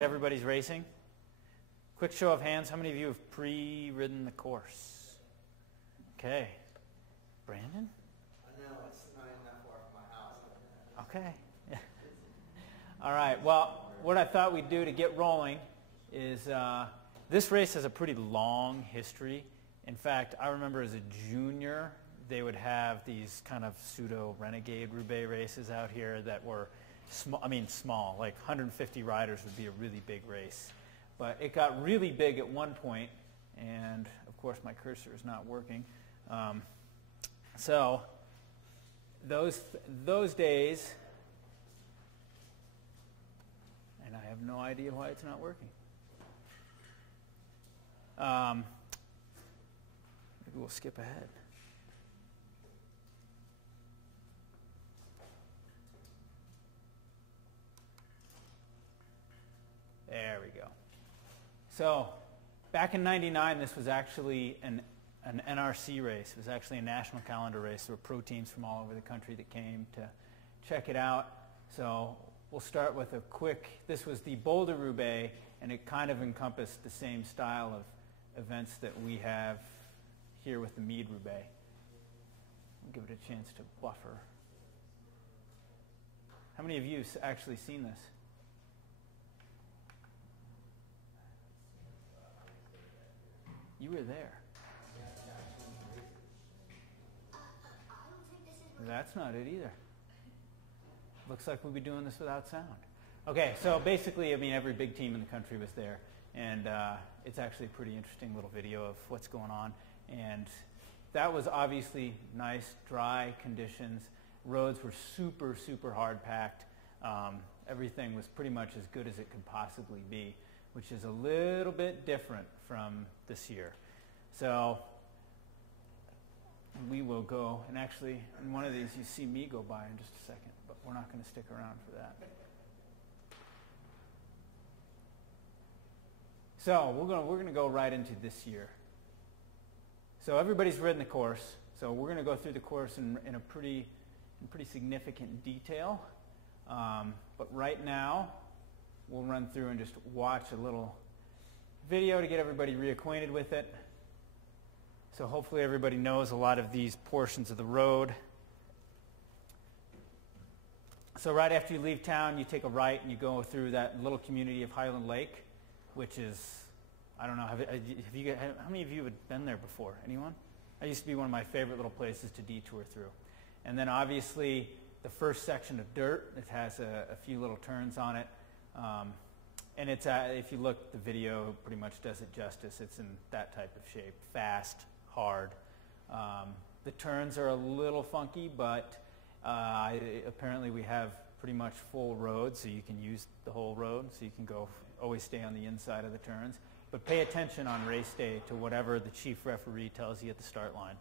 Everybody's racing. Quick show of hands. How many of you have pre-ridden the course? Okay. Brandon? No, it's not even that far from my house. Okay. All right. Well, what I thought we'd do to get rolling is this race has a pretty long history. In fact, I remember as a junior, they would have these kind of pseudo-renegade Roubaix races out here that were small, like 150 riders would be a really big race. But it got really big at one point, and of course my cursor is not working. So those days, and I have no idea why it's not working. Maybe we'll skip ahead. There we go. So back in '99, this was actually an NRC race. It was actually a national calendar race. There were pro teams from all over the country that came to check it out. So we'll start with a quick, this was the Boulder Roubaix, and it kind of encompassed the same style of events that we have here with the Mead-Roubaix. I'll give it a chance to buffer. How many of you have actually seen this? You were there. That's not it either. Looks like we'll be doing this without sound. Okay, so basically, every big team in the country was there, and it's actually a pretty interesting little video of what's going on. And that was obviously nice, dry conditions. Roads were super, super hard packed. Everything was pretty much as good as it could possibly be, which is a little bit different from this year. So we will go, and actually in one of these you see me go by in just a second, but we're not going to stick around for that. So we're going to go right into this year. So everybody's ridden the course, so we're going to go through the course in pretty significant detail. But right now, we'll run through and just watch a little video to get everybody reacquainted with it. So hopefully everybody knows a lot of these portions of the road. So right after you leave town, you take a right and you go through that little community of Highland Lake, which is, I don't know, how many of you have been there before? Anyone? That used to be one of my favorite little places to detour through. And then obviously the first section of dirt, it has a few little turns on it. And it's if you look, the video pretty much does it justice. It's in that type of shape, fast, hard. The turns are a little funky, but apparently we have pretty much full road, so you can use the whole road, so you can always stay on the inside of the turns. But pay attention on race day to whatever the chief referee tells you at the start line.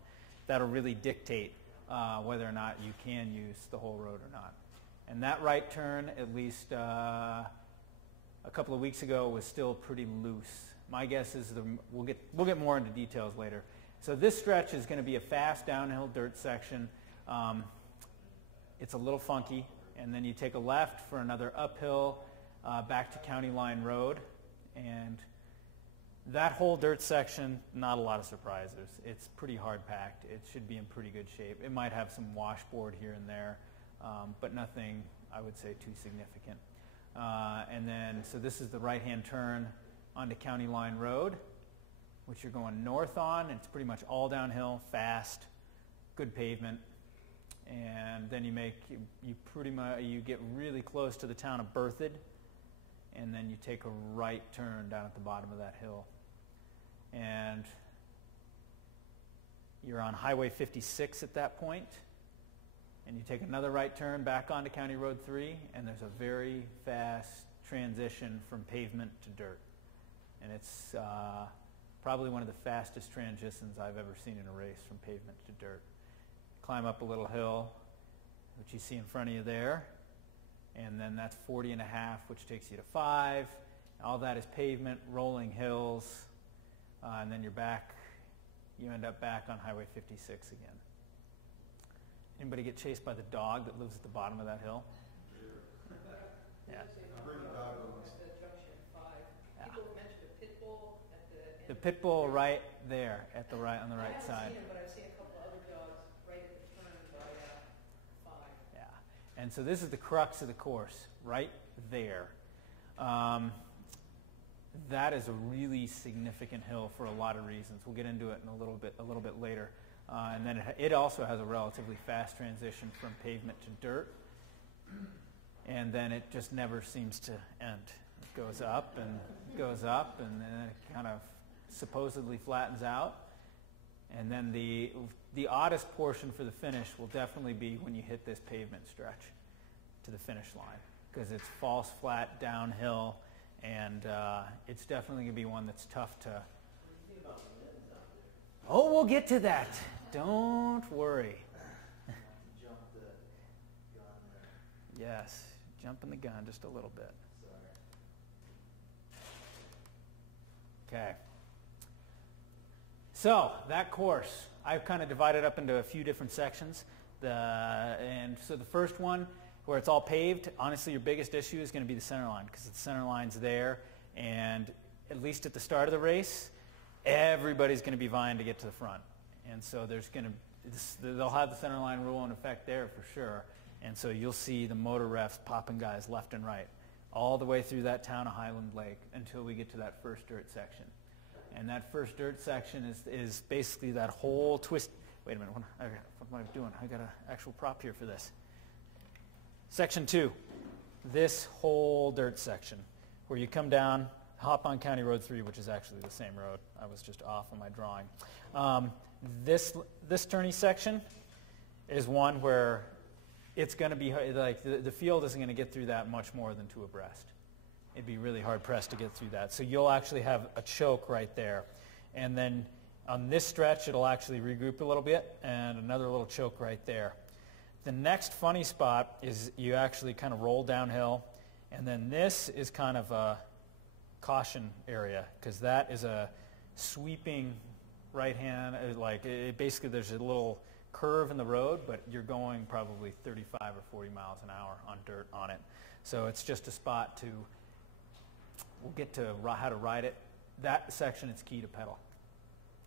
That'll really dictate whether or not you can use the whole road or not. And that right turn, at least a couple of weeks ago, was still pretty loose. My guess is we'll get more into details later. So this stretch is going to be a fast downhill dirt section. It's a little funky, and then you take a left for another uphill back to County Line Road, and that whole dirt section, not a lot of surprises. It's pretty hard packed. It should be in pretty good shape. It might have some washboard here and there, but nothing, I would say, too significant. And then, so this is the right-hand turn onto County Line Road, which you're going north on. It's pretty much all downhill, fast, good pavement. And then you get really close to the town of Berthoud, and then you take a right turn down at the bottom of that hill. And you're on Highway 56 at that point. And you take another right turn back onto County Road 3, and there's a very fast transition from pavement to dirt. And it's probably one of the fastest transitions I've ever seen in a race, from pavement to dirt. Climb up a little hill, which you see in front of you there, and then that's 40.5, which takes you to 5. All that is pavement, rolling hills, and then you're back. You end up back on Highway 56 again. Anybody get chased by the dog that lives at the bottom of that hill? Yeah. The pit bull right there at the right on the right side. I haven't seen him, but I've seen a couple other dogs right at the turn by 5. Yeah, and so this is the crux of the course, right there. That is a really significant hill for a lot of reasons. We'll get into it in a little bit later. And then it also has a relatively fast transition from pavement to dirt, and then it just never seems to end. It goes up, and then it kind of supposedly flattens out. And then the oddest portion for the finish will definitely be when you hit this pavement stretch to the finish line, because it's false flat downhill, and it's definitely going to be one that's tough to... Oh, we'll get to that. Don't worry. Jump the gun there. Yes, jumping the gun just a little bit. Sorry. Okay. So that course, I've kind of divided up into a few different sections. And so the first one, where it's all paved, honestly, your biggest issue is going to be the center line, because the center line's there, and at least at the start of the race, everybody's going to be vying to get to the front. And so they'll have the center line rule in effect there for sure. And so you'll see the motor refs popping guys left and right, all the way through that town of Highland Lake until we get to that first dirt section. And that first dirt section is basically that whole twist. Wait a minute, what am I doing? I got an actual prop here for this. Section 2, this whole dirt section, where you come down, hop on County Road 3, which is actually the same road. I was just off on my drawing. This tourney section is one where it's going to be, like, the field isn't going to get through that much more than 2 abreast. It'd be really hard pressed to get through that. So you'll actually have a choke right there. And then on this stretch, it'll actually regroup a little bit, and another little choke right there. The next funny spot is you actually kind of roll downhill, and then this is kind of a caution area, because that is a sweeping right hand, basically there's a little curve in the road, but you're going probably 35 or 40 miles an hour on dirt on it. So it's just a spot to, we'll get to how to ride it. That section, it's key to pedal.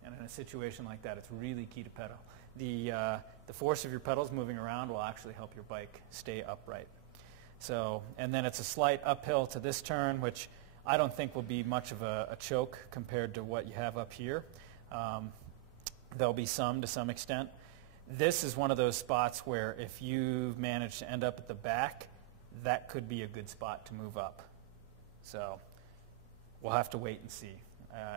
And in a situation like that, it's really key to pedal. The force of your pedals moving around will actually help your bike stay upright. So, and then it's a slight uphill to this turn, which I don't think will be much of a choke compared to what you have up here. There'll be some to some extent. This is one of those spots where if you manage to end up at the back, that could be a good spot to move up. So we'll have to wait and see.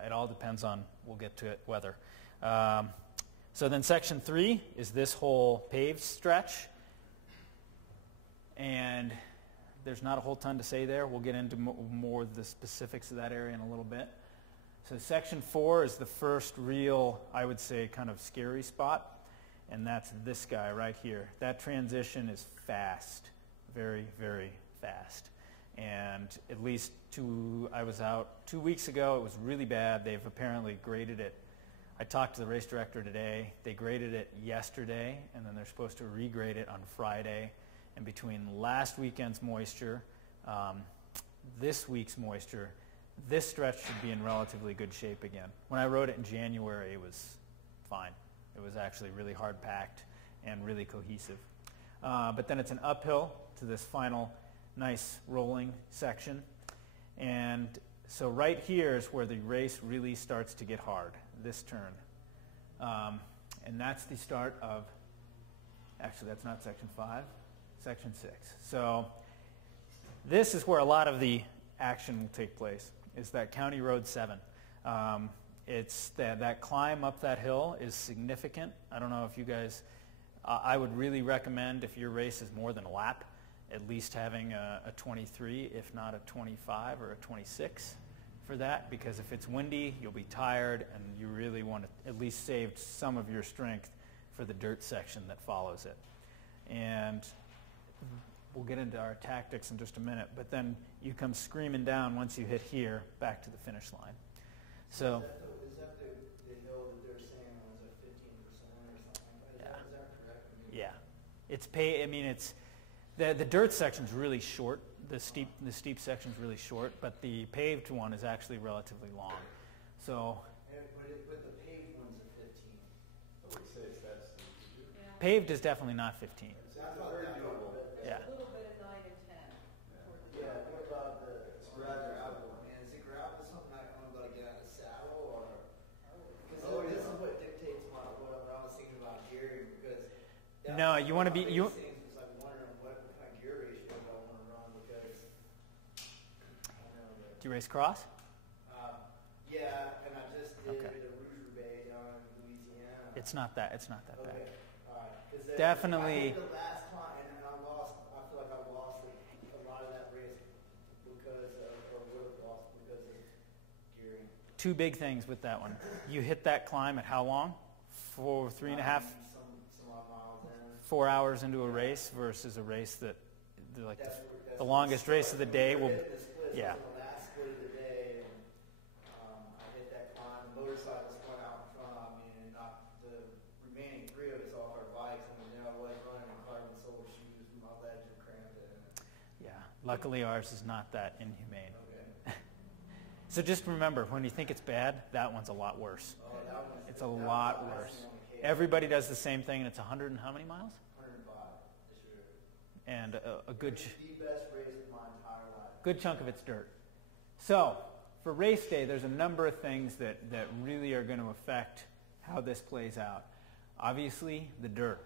It all depends on, we'll get to it, weather. So then section 3 is this whole paved stretch. And there's not a whole ton to say there. We'll get into more of the specifics of that area in a little bit. So section 4 is the first real, I would say, kind of scary spot. And that's this guy right here. That transition is fast, very, very fast. And at least I was out 2 weeks ago. It was really bad. They've apparently graded it. I talked to the race director today. They graded it yesterday, and then they're supposed to regrade it on Friday. And between last weekend's moisture, this week's moisture, this stretch should be in relatively good shape again. When I rode it in January, it was fine. It was actually really hard packed and really cohesive. But then it's an uphill to this final nice rolling section. And so right here is where the race really starts to get hard, this turn. And that's the start of, actually that's not section 5, section 6. So this is where a lot of the action will take place, is that County Road 7. It's that climb up that hill is significant. I don't know if you guys, I would really recommend if your race is more than a lap, at least having a 23, if not a 25 or a 26 for that, because if it's windy, you'll be tired, and you really want to at least save some of your strength for the dirt section that follows it. And we'll get into our tactics in just a minute, but then you come screaming down once you hit here, back to the finish line. So. Is that the hill that they're saying was at 15% or something? Yeah. Is that correct? Yeah, it's the dirt section's really short. The steep section's really short, but the paved one is actually relatively long. So But the paved one's a 15. I would say that's the Yeah. Paved is definitely not 15. That's not very doable. Yeah. A little bit of 9 and 10. toward the Yeah, top. what about the gravel? Man, is it gravel something I'm going to get out of the saddle, or? Because this is what dictates what I was thinking about gearing, because. No, you want to be, you, Things was like wondering what kind of gear ratio I want to run, because. I don't know, but, do you race cross? yeah, and I just did Okay. the Mead-Roubaix down in Louisiana. It's not that bad. Okay, all right. 'Cause Definitely. I did the last climb, and I lost. I feel like I lost a lot of that race because of, or would have lost because of gearing. Two big things with that one. You hit that climb at how long? For 3.5, Some odd miles in. 4 hours into a race versus a race that, like That's the longest race of the day will, hit the splits, yeah. was the last split of the day, and I hit that climb. The motorcycle spun out in front of me and knocked the remaining 3 of us off our bikes. I mean, there I was running in carbon sole shoes, my legs were cramped. yeah. Luckily ours is not that inhumane. Okay. So just remember, when you think it's bad, that one's a lot worse. Oh, that one's. It's a lot worse. Everybody does the same thing, and it's 100 and how many miles? 105 this year. And a good, It's the best race of my entire life. good chunk of it's dirt. So for race day, there's a number of things that really are going to affect how this plays out. Obviously, the dirt.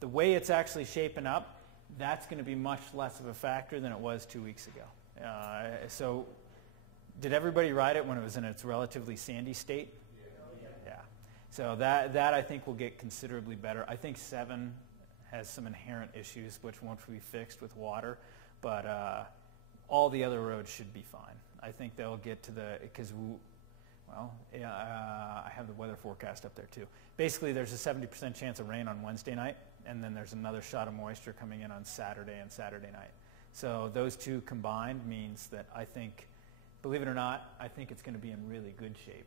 The way it's actually shaping up, that's going to be much less of a factor than it was 2 weeks ago. So did everybody ride it when it was in its relatively sandy state? Yeah. So that I think will get considerably better. I think 7 has some inherent issues which won't be fixed with water, but all the other roads should be fine. I think they'll get to the, because, well, I have the weather forecast up there too. Basically, there's a 70% chance of rain on Wednesday night, and then there's another shot of moisture coming in on Saturday and Saturday night. So those two combined means that I think, believe it or not, I think it's going to be in really good shape.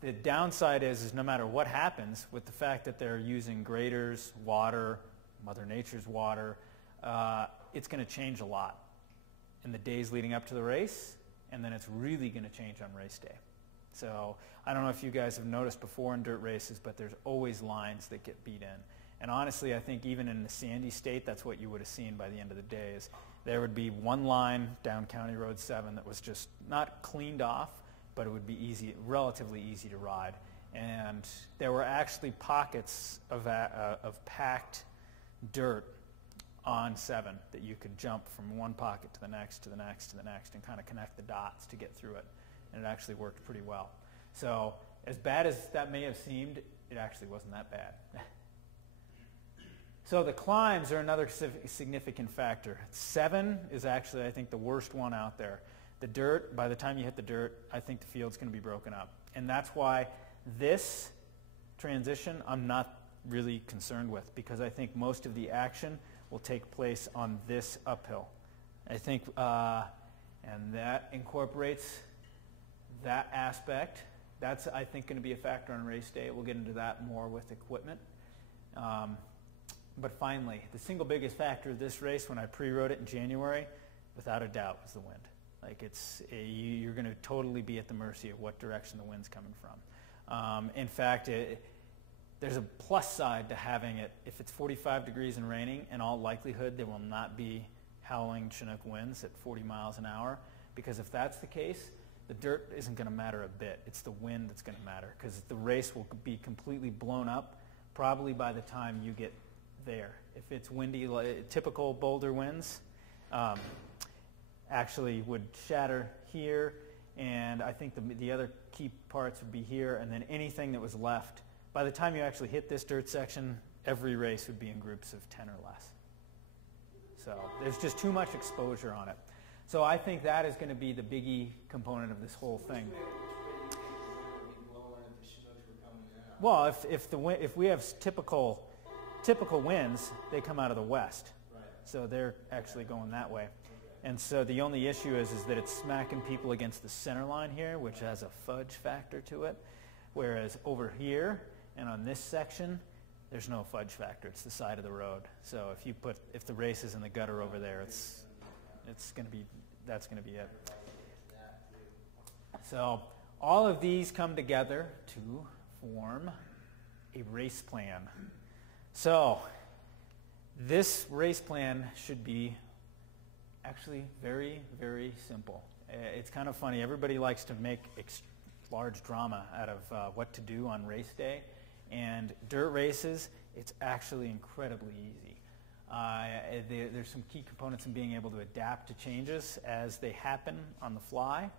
The downside is no matter what happens with the fact that they're using graders, water, Mother Nature's water, it's going to change a lot in the days leading up to the race, and then it's really going to change on race day. So I don't know if you guys have noticed before in dirt races, but there's always lines that get beat in. And honestly, I think even in the sandy state, that's what you would have seen by the end of the day is there would be one line down County Road 7 that was just not cleaned off, but it would be easy, relatively easy to ride. And there were actually pockets of packed dirt on 7 that you could jump from one pocket to the next, to the next, to the next, and kind of connect the dots to get through it. And it actually worked pretty well. So as bad as that may have seemed, it actually wasn't that bad. So the climbs are another significant factor. 7 is actually, I think, the worst one out there. The dirt, by the time you hit the dirt, I think the field's going to be broken up. And that's why this transition I'm not really concerned with, because I think most of the action will take place on this uphill. I think, and that incorporates that aspect. That's, I think, going to be a factor on race day. We'll get into that more with equipment. But finally, the single biggest factor of this race when I pre-rode it in January, without a doubt, was the wind. Like you're going to totally be at the mercy of what direction the wind's coming from. In fact, there's a plus side to having it. If it's 45 degrees and raining, in all likelihood, there will not be howling Chinook winds at 40 miles an hour. Because if that's the case, the dirt isn't going to matter a bit. It's the wind that's going to matter, because the race will be completely blown up probably by the time you get there. If it's windy, typical Boulder winds actually would shatter here, and I think the other key parts would be here, and then anything that was left. By the time you actually hit this dirt section, every race would be in groups of 10 or less. So there's just too much exposure on it. So I think that is going to be the biggie component of this whole thing. Well, if we have typical winds, they come out of the west. Right. So they're actually going that way. And so the only issue is that it's smacking people against the center line here, which has a fudge factor to it. Whereas over here and on this section, there's no fudge factor. It's the side of the road. So if the race is in the gutter over there, that's going to be it. So all of these come together to form a race plan. So this race plan should be actually very, very simple. It's kind of funny. Everybody likes to make large drama out of what to do on race day. And dirt races, it's actually incredibly easy. There's some key components in being able to adapt to changes as they happen on the fly.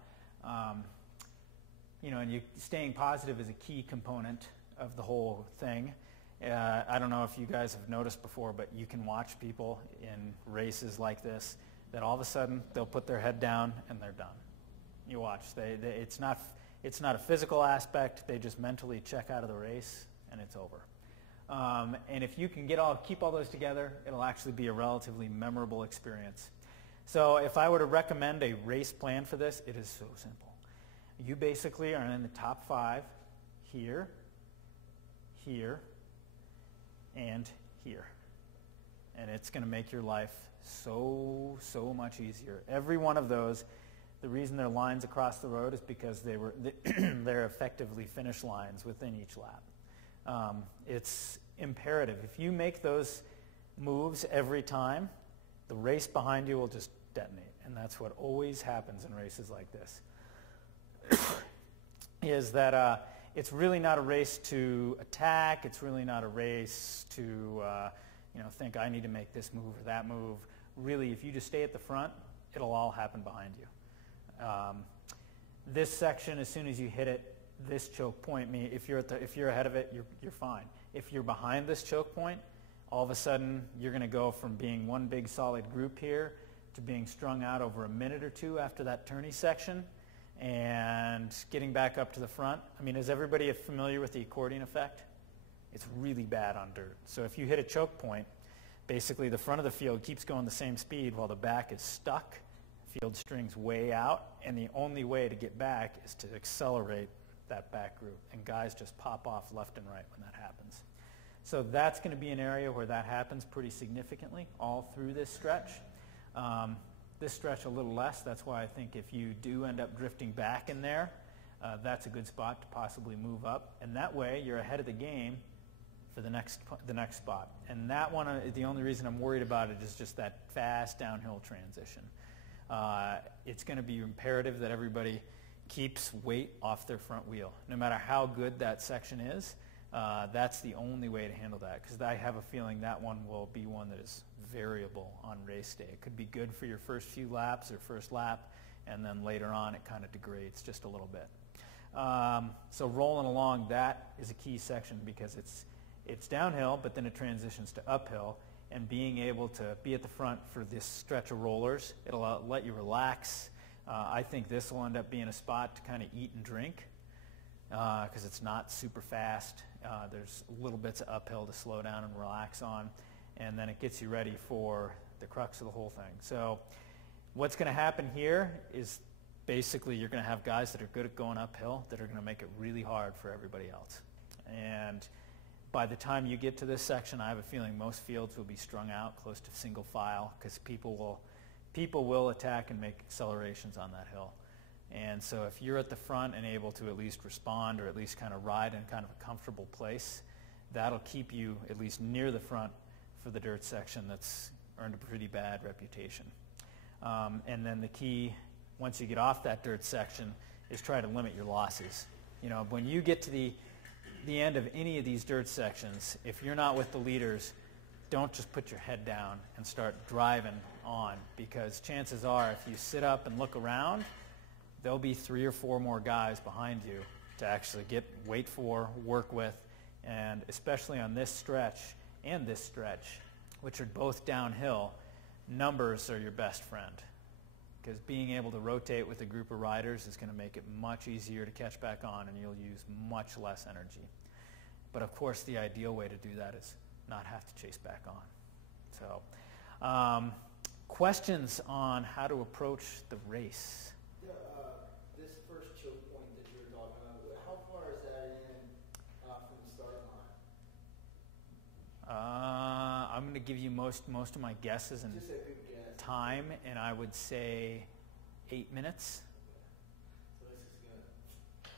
And staying positive is a key component of the whole thing. I don't know if you guys have noticed before, but you can watch people in races like this that all of a sudden they'll put their head down and they're done. You watch. It's not a physical aspect. They just mentally check out of the race and it's over. And if you can keep all those together, it'll actually be a relatively memorable experience. So if I were to recommend a race plan for this, it is so simple. You basically are in the top 5 here, here, and here. And it's going to make your life so much easier. Every one of those, the reason they're lines across the road is because they're effectively finish lines within each lap. It's imperative. If you make those moves every time, the race behind you will just detonate. And that's what always happens in races like this. Is that it's really not a race to attack. It's really not a race to think I need to make this move or that move. Really, if you just stay at the front, it'll all happen behind you. This section, as soon as you hit it, this choke point, if you're ahead of it, you're fine. If you're behind this choke point, all of a sudden you're going to go from being one big solid group here to being strung out over a minute or two after that turny section and getting back up to the front. I mean, is everybody familiar with the accordion effect? It's really bad on dirt. So if you hit a choke point, basically the front of the field keeps going the same speed while the back is stuck. Field string's way out, and the only way to get back is to accelerate that back group, and guys just pop off left and right when that happens. So that's going to be an area where that happens pretty significantly all through this stretch. This stretch a little less. That's why I think if you do end up drifting back in there, that's a good spot to possibly move up, and that way you're ahead of the game for the next spot. And that one, the only reason I'm worried about it is just that fast downhill transition. It's going to be imperative that everybody keeps weight off their front wheel. No matter how good that section is, that's the only way to handle that, because I have a feeling that one will be one that is variable on race day. It could be good for your first few laps or first lap, and then later on it kind of degrades just a little bit. So rolling along, that is a key section because it's downhill, but then it transitions to uphill, and being able to be at the front for this stretch of rollers, it'll let you relax. I think this will end up being a spot to kind of eat and drink because it's not super fast. There's little bits of uphill to slow down and relax on, and then it gets you ready for the crux of the whole thing. So what's going to happen here is basically you're going to have guys that are good at going uphill that are going to make it really hard for everybody else. And by the time you get to this section, I have a feeling most fields will be strung out close to single file because people will attack and make accelerations on that hill. And so if you're at the front and able to at least respond or at least kind of ride in kind of a comfortable place, that'll keep you at least near the front for the dirt section that's earned a pretty bad reputation. And then the key, once you get off that dirt section, is try to limit your losses. You know, when you get to the end of any of these dirt sections, if you're not with the leaders, don't just put your head down and start driving on, because chances are if you sit up and look around, there'll be 3 or 4 more guys behind you to actually wait for, work with, and especially on this stretch and this stretch, which are both downhill, numbers are your best friend, because being able to rotate with a group of riders is going to make it much easier to catch back on, and you'll use much less energy. But of course, the ideal way to do that is not have to chase back on. So, questions on how to approach the race? This first choke point that you were talking about, how far is that in from the start line? I'm going to give you most of my guesses and Just a good guess. time, and I would say 8 minutes. So this is good.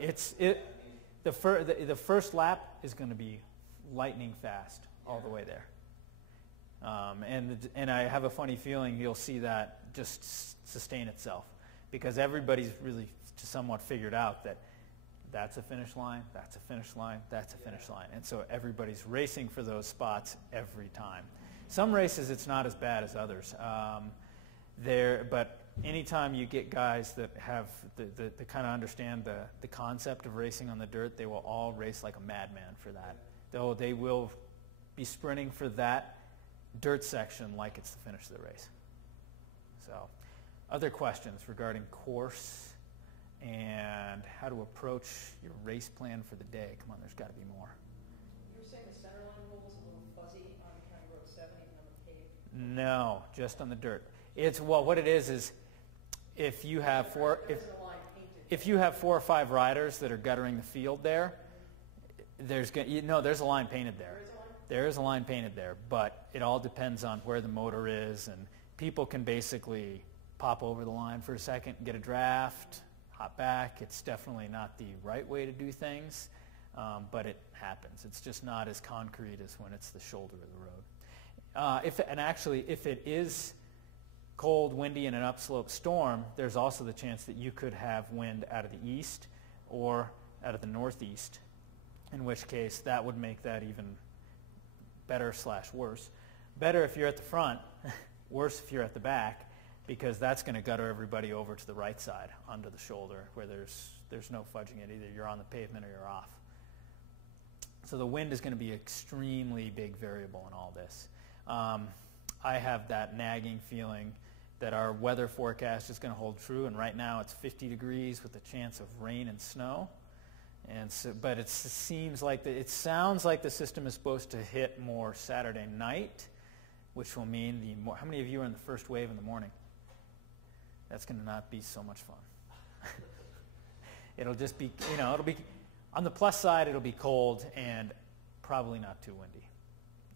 The first lap is going to be lightning fast all the way there. And I have a funny feeling you'll see that just sustain itself, because everybody's really somewhat figured out that that's a finish line, that's a finish line, that's a finish line. And so everybody's racing for those spots every time. Some races it's not as bad as others. But anytime you get guys that have the kind of understand the concept of racing on the dirt, they will all race like a madman for that. They will be sprinting for that dirt section like it's the finish of the race. So, other questions regarding course and how to approach your race plan for the day? Come on, there's got to be more. You were saying the center line rule was a little fuzzy on County Road 7, even on the paved. No, just on the dirt. What it is if you have four or five riders that are guttering the field there, there's a line painted there. There is a line painted there, but it all depends on where the motor is, and people can basically pop over the line for a second, get a draft, hop back. It's definitely not the right way to do things, but it happens. It's just not as concrete as when it's the shoulder of the road. If it is cold, windy, and an upslope storm, there's also the chance that you could have wind out of the east or out of the northeast, in which case that would make that even better/worse. Better if you're at the front, worse if you're at the back, because that's going to gutter everybody over to the right side onto the shoulder where there's no fudging it. Either you're on the pavement or you're off. So the wind is going to be an extremely big variable in all this. I have that nagging feeling that our weather forecast is going to hold true, and right now it's 50 degrees with a chance of rain and snow. And so, but it sounds like the system is supposed to hit more Saturday night, which will mean how many of you are in the first wave in the morning? That's going to not be so much fun. It'll just be, it'll be, on the plus side, it'll be cold and probably not too windy.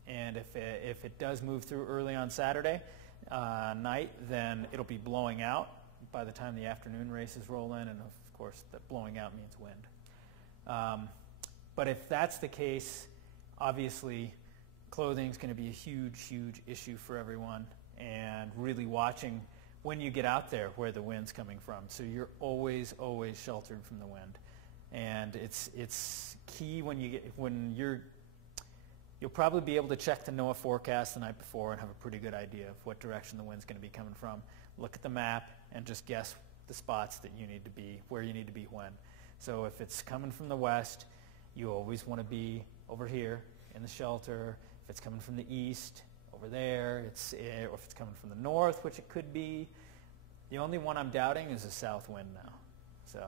And if it does move through early on Saturday night, then it'll be blowing out by the time the afternoon races roll in, and of course, that blowing out means wind. But if that's the case, obviously clothing is going to be a huge, huge issue for everyone, and really watching when you get out there where the wind's coming from. So you're always, always sheltered from the wind. And it's key you'll probably be able to check the NOAA forecast the night before and have a pretty good idea of what direction the wind's going to be coming from. Look at the map and just guess the spots that you need to be, where you need to be when. So if it's coming from the west, you always want to be over here in the shelter. If it's coming from the east, over there. Or if it's coming from the north, which it could be. The only one I'm doubting is a south wind now. So,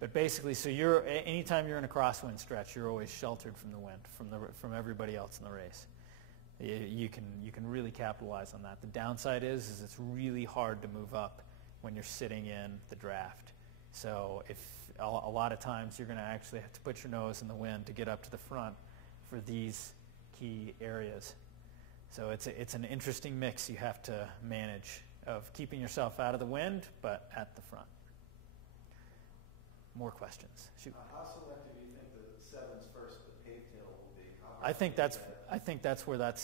but basically, so anytime you're in a crosswind stretch, you're always sheltered from the wind, from everybody else in the race. You can really capitalize on that. The downside is it's really hard to move up when you're sitting in the draft. So if a lot of times you're going to actually have to put your nose in the wind to get up to the front for these key areas. So it's an interesting mix you have to manage of keeping yourself out of the wind, but at the front. More questions? Shoot. How selective do you think the 7's first, the paved hill will be? I think that's where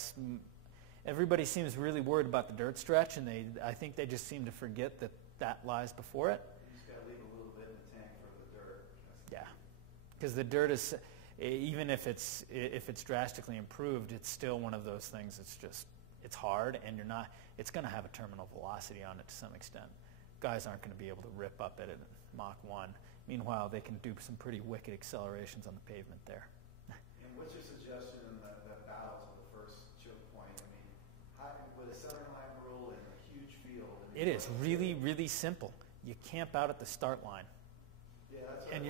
everybody seems really worried about the dirt stretch, and I think they just seem to forget that lies before it. You just got to leave a little bit in the tank for the dirt. Yeah, because the dirt is, even if it's drastically improved, it's still one of those things. It's hard, and it's going to have a terminal velocity on it to some extent. Guys aren't going to be able to rip up at it at Mach 1. Meanwhile, they can do some pretty wicked accelerations on the pavement there. And what's your suggestion in the battles of the first choke point? I mean, with a center line rule and a huge field. It is really, really simple. You camp out at the start line. Yeah, that's and right.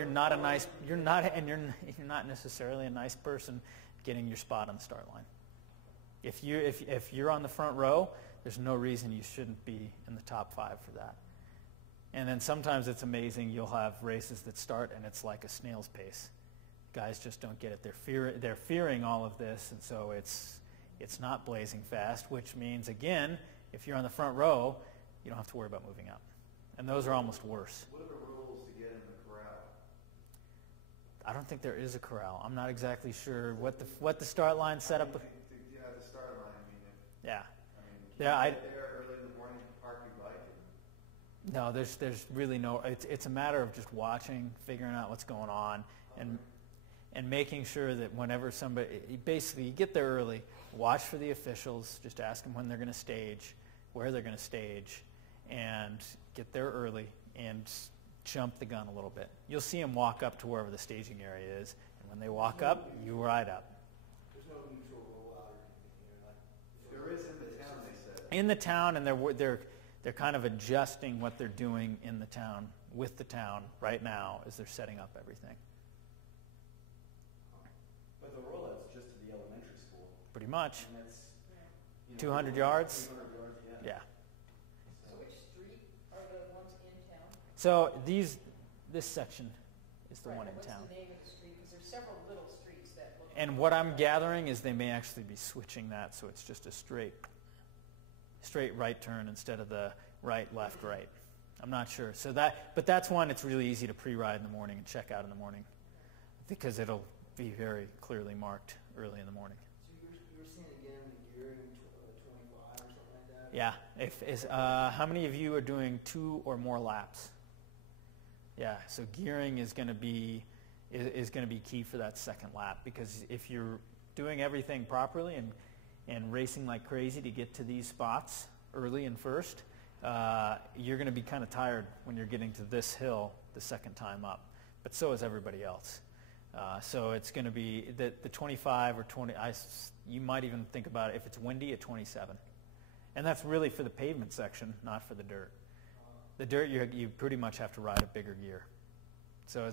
you're not necessarily a nice person getting your spot on the start line. If you're on the front row, there's no reason you shouldn't be in the top 5 for that. And then sometimes it's amazing. You'll have races that start and it's like a snail's pace. Guys just don't get it. They're fearing all of this, and so it's not blazing fast, which means, again, if you're on the front row, you don't have to worry about moving up. And those are almost worse. What are the rules to get in the corral? I don't think there is a corral. I'm not exactly sure what the start line setup. Yeah, the start line. I mean, Yeah. can Yeah, you get there early in the morning and park your bike? No, there's really no. It's a matter of just watching, figuring out what's going on, and making sure that whenever somebody, basically you get there early, watch for the officials, just ask them when they're going to stage, where they're going to stage, and get there early and jump the gun a little bit. You'll see them walk up to wherever the staging area is, and when they walk up, you ride up. There's no mutual rollout or anything here, like. There is in the town, they said. In the town, and they're kind of adjusting what they're doing in the town with the town right now as they're setting up everything. But the rollout's just to the elementary school. Pretty much. And that's, 200 yards? 200 yards, yeah. Yeah. So which street are the ones in town? So this section is the Right, one in what's town. the name of the street? Because there's several little streets that look. And what I'm gathering is they may actually be switching that, so it's just a straight right turn instead of the right, left, right. I'm not sure. But that's one it's really easy to pre-ride in the morning and check out in the morning, because it'll be very clearly marked early in the morning. So you were seeing again the gearing 25 or something like that? Yeah. How many of you are doing 2 or more laps? Yeah. So gearing is going to be key for that second lap, because if you're doing everything properly and racing like crazy to get to these spots early and first, you're going to be kind of tired when you're getting to this hill the second time up. But so is everybody else. So it's going to be the 25 or 20. You might even think about it if it's windy at 27, and that's really for the pavement section, not for the dirt. The dirt you pretty much have to ride a bigger gear. So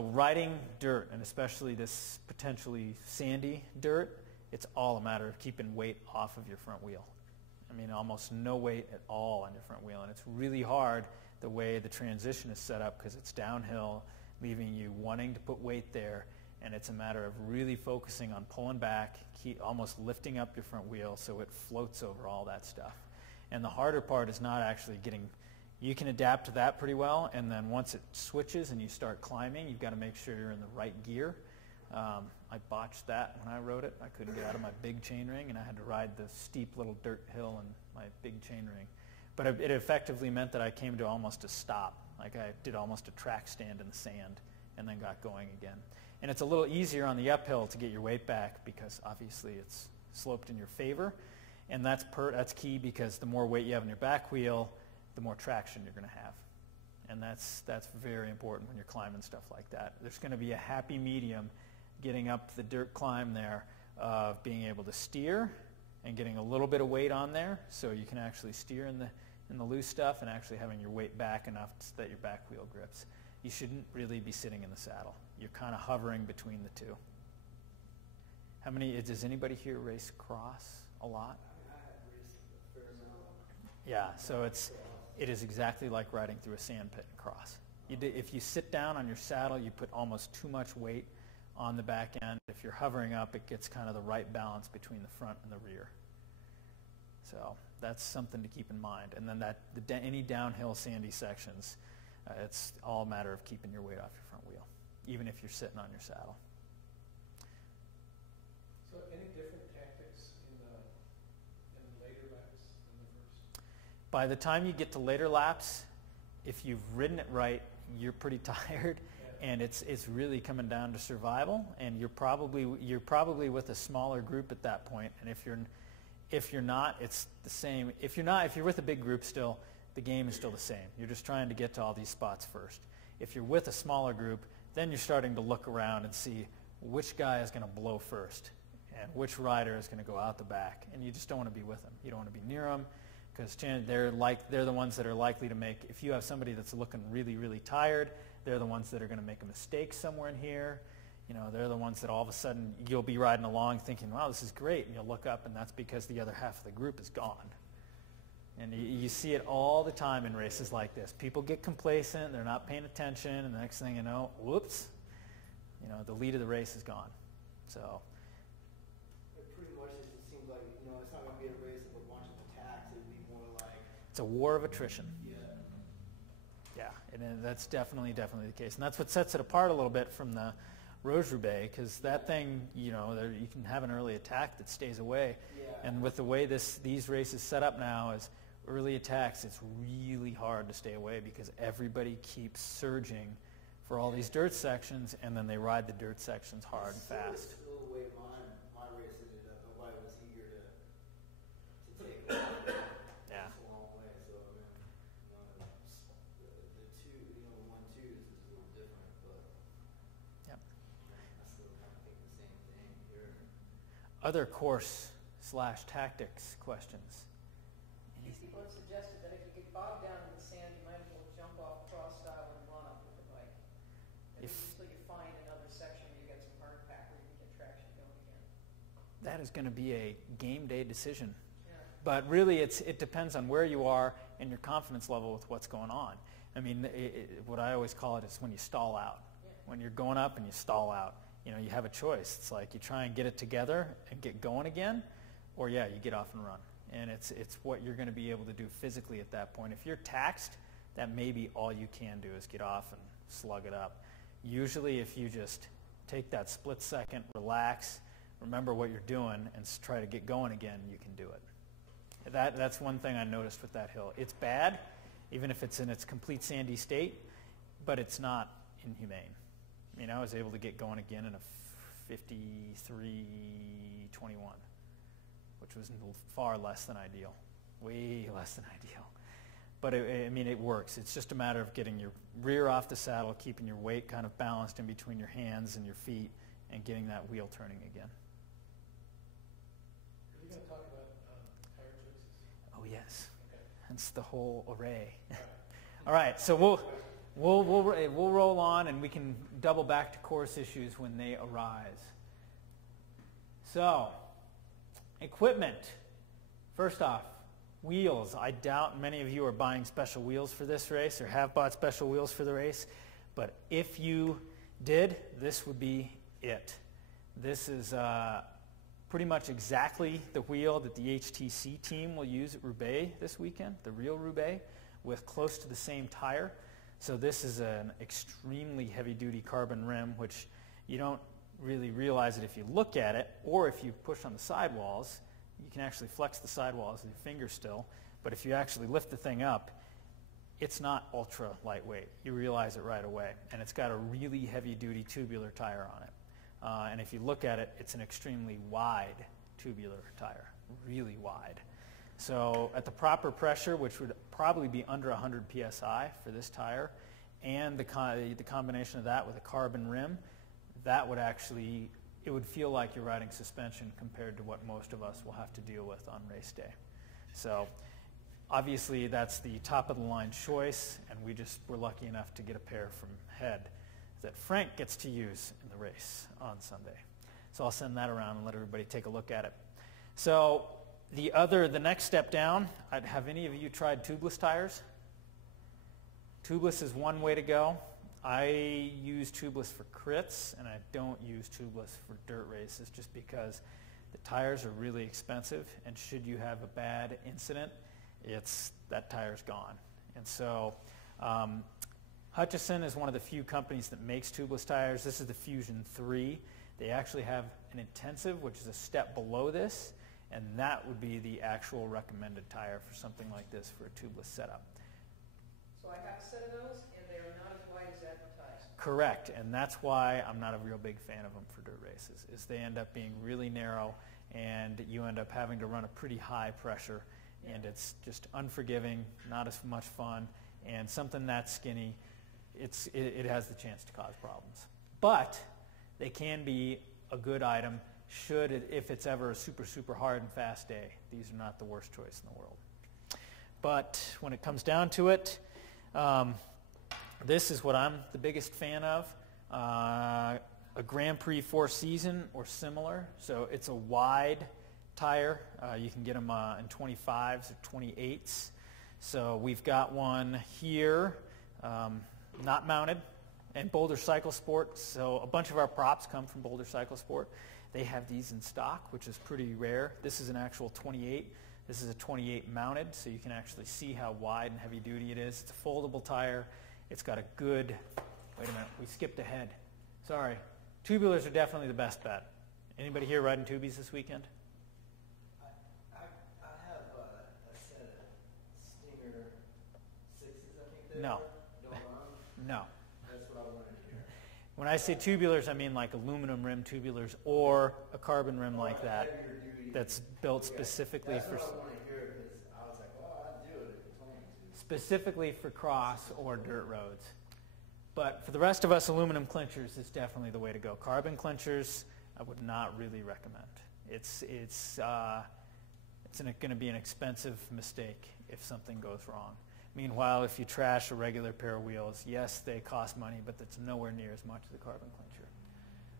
riding dirt, and especially this potentially sandy dirt, it's all a matter of keeping weight off of your front wheel. I mean, almost no weight at all on your front wheel, and it's really hard the way the transition is set up, because it's downhill, leaving you wanting to put weight there, and it's a matter of really focusing on pulling back, almost lifting up your front wheel so it floats over all that stuff. And the harder part is not actually you can adapt to that pretty well, and then once it switches and you start climbing, you've got to make sure you're in the right gear. I botched that when I rode it. I couldn't get out of my big chainring, and I had to ride the steep little dirt hill in my big chainring. But it effectively meant that I came to almost a stop. Like I did almost a track stand in the sand and then got going again. And it's a little easier on the uphill to get your weight back, because obviously it's sloped in your favor. And that's key, because the more weight you have in your back wheel, the more traction you're going to have. And that's very important when you're climbing stuff like that. There's going to be a happy medium getting up the dirt climb there of being able to steer and getting a little bit of weight on there, so you can actually steer in the loose stuff, and actually having your weight back enough so that your back wheel grips. You shouldn't really be sitting in the saddle. You're kind of hovering between the two. Does anybody here race cross a lot? I had raced a fair amount. Yeah, so it is exactly like riding through a sand pit and cross. If you sit down on your saddle, you put almost too much weight on the back end. If you're hovering up, it gets kind of the right balance between the front and the rear. So that's something to keep in mind. And then any downhill sandy sections, it's all a matter of keeping your weight off your front wheel, even if you're sitting on your saddle. So any different tactics in the later laps than the first? By the time you get to later laps, if you've ridden it right, you're pretty tired, and it's really coming down to survival. And you're probably with a smaller group at that point. And if you're not, it's the same. If you're with a big group still, the game is still the same. You're just trying to get to all these spots first. If you're with a smaller group, then you're starting to look around and see which guy is going to blow first and which rider is going to go out the back. And you just don't want to be with them. You don't want to be near them, because they're the ones that are likely to make, if you have somebody that's looking really, really tired, they're the ones that are going to make a mistake somewhere in here. They're the ones that all of a sudden you'll be riding along thinking, wow, this is great, and you'll look up, and that's because the other half of the group is gone. And you see it all the time in races like this. People get complacent, they're not paying attention, and the next thing you know, whoops, the lead of the race is gone. So It pretty much just seems like, it's not going to be a race of a bunch of attacks. It would be more like, it's a war of attrition. yeah. Yeah, and then that's definitely the case. And that's what sets it apart a little bit from the Mead-Roubaix, because that thing, you know, you can have an early attack that stays away. Yeah. And with the way these races set up now is early attacks, it's really hard to stay away because everybody keeps surging for all these dirt sections, and then they ride the dirt sections hard and fast. Still the way my race ended up. Nobody was eager to take it. Yeah. It's a long way. So I mean, the two, you know, the 1-2 is a little different, but Yep. I still kind of think the same thing here. Other course/tactics questions? People have suggested that if you get bogged down in the sand, you might as well jump off cross style and run up with the bike. At least until you find another section where you get some hard pack where you can get traction going again. That is going to be a game day decision. Yeah. But really, it depends on where you are and your confidence level with what's going on. I mean, what I always call it is when you stall out. Yeah. When you're going up and you stall out, you know, you have a choice. It's like you try and get it together and get going again, or yeah, you get off and run. And it's what you're going to be able to do physically at that point. If you're taxed, that may be all you can do is get off and slug it up. Usually if you just take that split second, relax, remember what you're doing, and try to get going again, you can do it. That's one thing I noticed with that hill. It's bad, even if it's in its complete sandy state, but it's not inhumane. I mean, I was able to get going again in a 53:21. Which was far less than ideal, way less than ideal. But I mean, it works. It's just a matter of getting your rear off the saddle, keeping your weight kind of balanced in between your hands and your feet, and getting that wheel turning again. Are you going to talk about tire choices? Oh yes, Okay. hence the whole array. All right. All right, so we'll roll on, and we can double back to course issues when they arise. So. Equipment. First off, wheels. I doubt many of you are buying special wheels for this race or have bought special wheels for the race, but if you did, this would be it. This is pretty much exactly the wheel that the HTC team will use at Roubaix this weekend, the real Roubaix, with close to the same tire. So this is an extremely heavy-duty carbon rim, which you don't really realize it if you look at it, or if you push on the sidewalls. You can actually flex the sidewalls with your fingers still, but if you actually lift the thing up, it's not ultra lightweight. You realize it right away, and it's got a really heavy-duty tubular tire on it. And if you look at it, it's an extremely wide tubular tire, really wide. So at the proper pressure, which would probably be under 100 psi for this tire, and the combination of that with a carbon rim, that would actually, it would feel like you're riding suspension compared to what most of us will have to deal with on race day. So obviously that's the top of the line choice, and we're lucky enough to get a pair from Head that Frank gets to use in the race on Sunday. So I'll send that around and let everybody take a look at it. So the next step down, have any of you tried tubeless tires? Tubeless is one way to go. I use tubeless for crits, and I don't use tubeless for dirt races just because the tires are really expensive, and should you have a bad incident, that tire's gone. And so Hutchison is one of the few companies that makes tubeless tires. This is the Fusion 3. They actually have an intensive, which is a step below this, and that would be the actual recommended tire for something like this for a tubeless setup. So I have a set of those, and they are not as wide as advertised. Correct, and that's why I'm not a real big fan of them for dirt races, is they end up being really narrow, and you end up having to run a pretty high pressure, and it's just unforgiving, not as much fun, and something that skinny, it has the chance to cause problems. But they can be a good item if it's ever a super, super hard and fast day. These are not the worst choice in the world. But when it comes down to it, this is what I'm the biggest fan of. A Grand Prix Four Season or similar. So it's a wide tire. You can get them in 25s or 28s. So we've got one here, not mounted, and Boulder Cycle Sport. So a bunch of our props come from Boulder Cycle Sport. They have these in stock, which is pretty rare. This is an actual 28. This is a 28 mounted, so you can actually see how wide and heavy duty it is. It's a foldable tire. It's got a good, wait a minute, we skipped ahead. Sorry. Tubulars are definitely the best bet. Anybody here riding tubies this weekend? I have a set of Stinger 6s, I think they No. are. Don't run. No. That's what I wanted to hear. When I say tubulars, I mean like aluminum rim tubulars or a carbon rim like that Heavier duty. that's built Okay. specifically That's for what I want to hear because I was like, oh, I'd do it if you told me to. specifically for cross or dirt roads. But for the rest of us, aluminum clinchers is definitely the way to go. Carbon clinchers, I would not really recommend. It's going to be an expensive mistake if something goes wrong. Meanwhile, if you trash a regular pair of wheels, yes, they cost money, but that's nowhere near as much as a carbon clincher.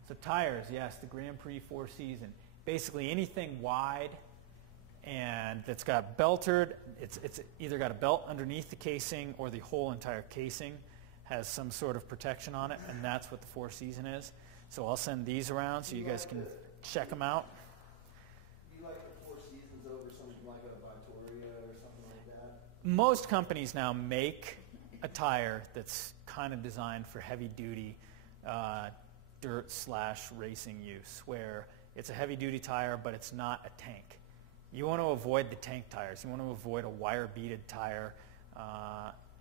So tires, yes, the Grand Prix 4-season. Basically anything wide and that's got beltered, it's either got a belt underneath the casing or the whole entire casing has some sort of protection on it, and that's what the 4-season is. So I'll send these around so you guys can check them out. Do you like the 4 Seasons over something like a Victoria or something like that? Most companies now make a tire that's kind of designed for heavy-duty dirt/racing use, where it's a heavy-duty tire, but it's not a tank. You want to avoid the tank tires. You want to avoid a wire-beaded tire.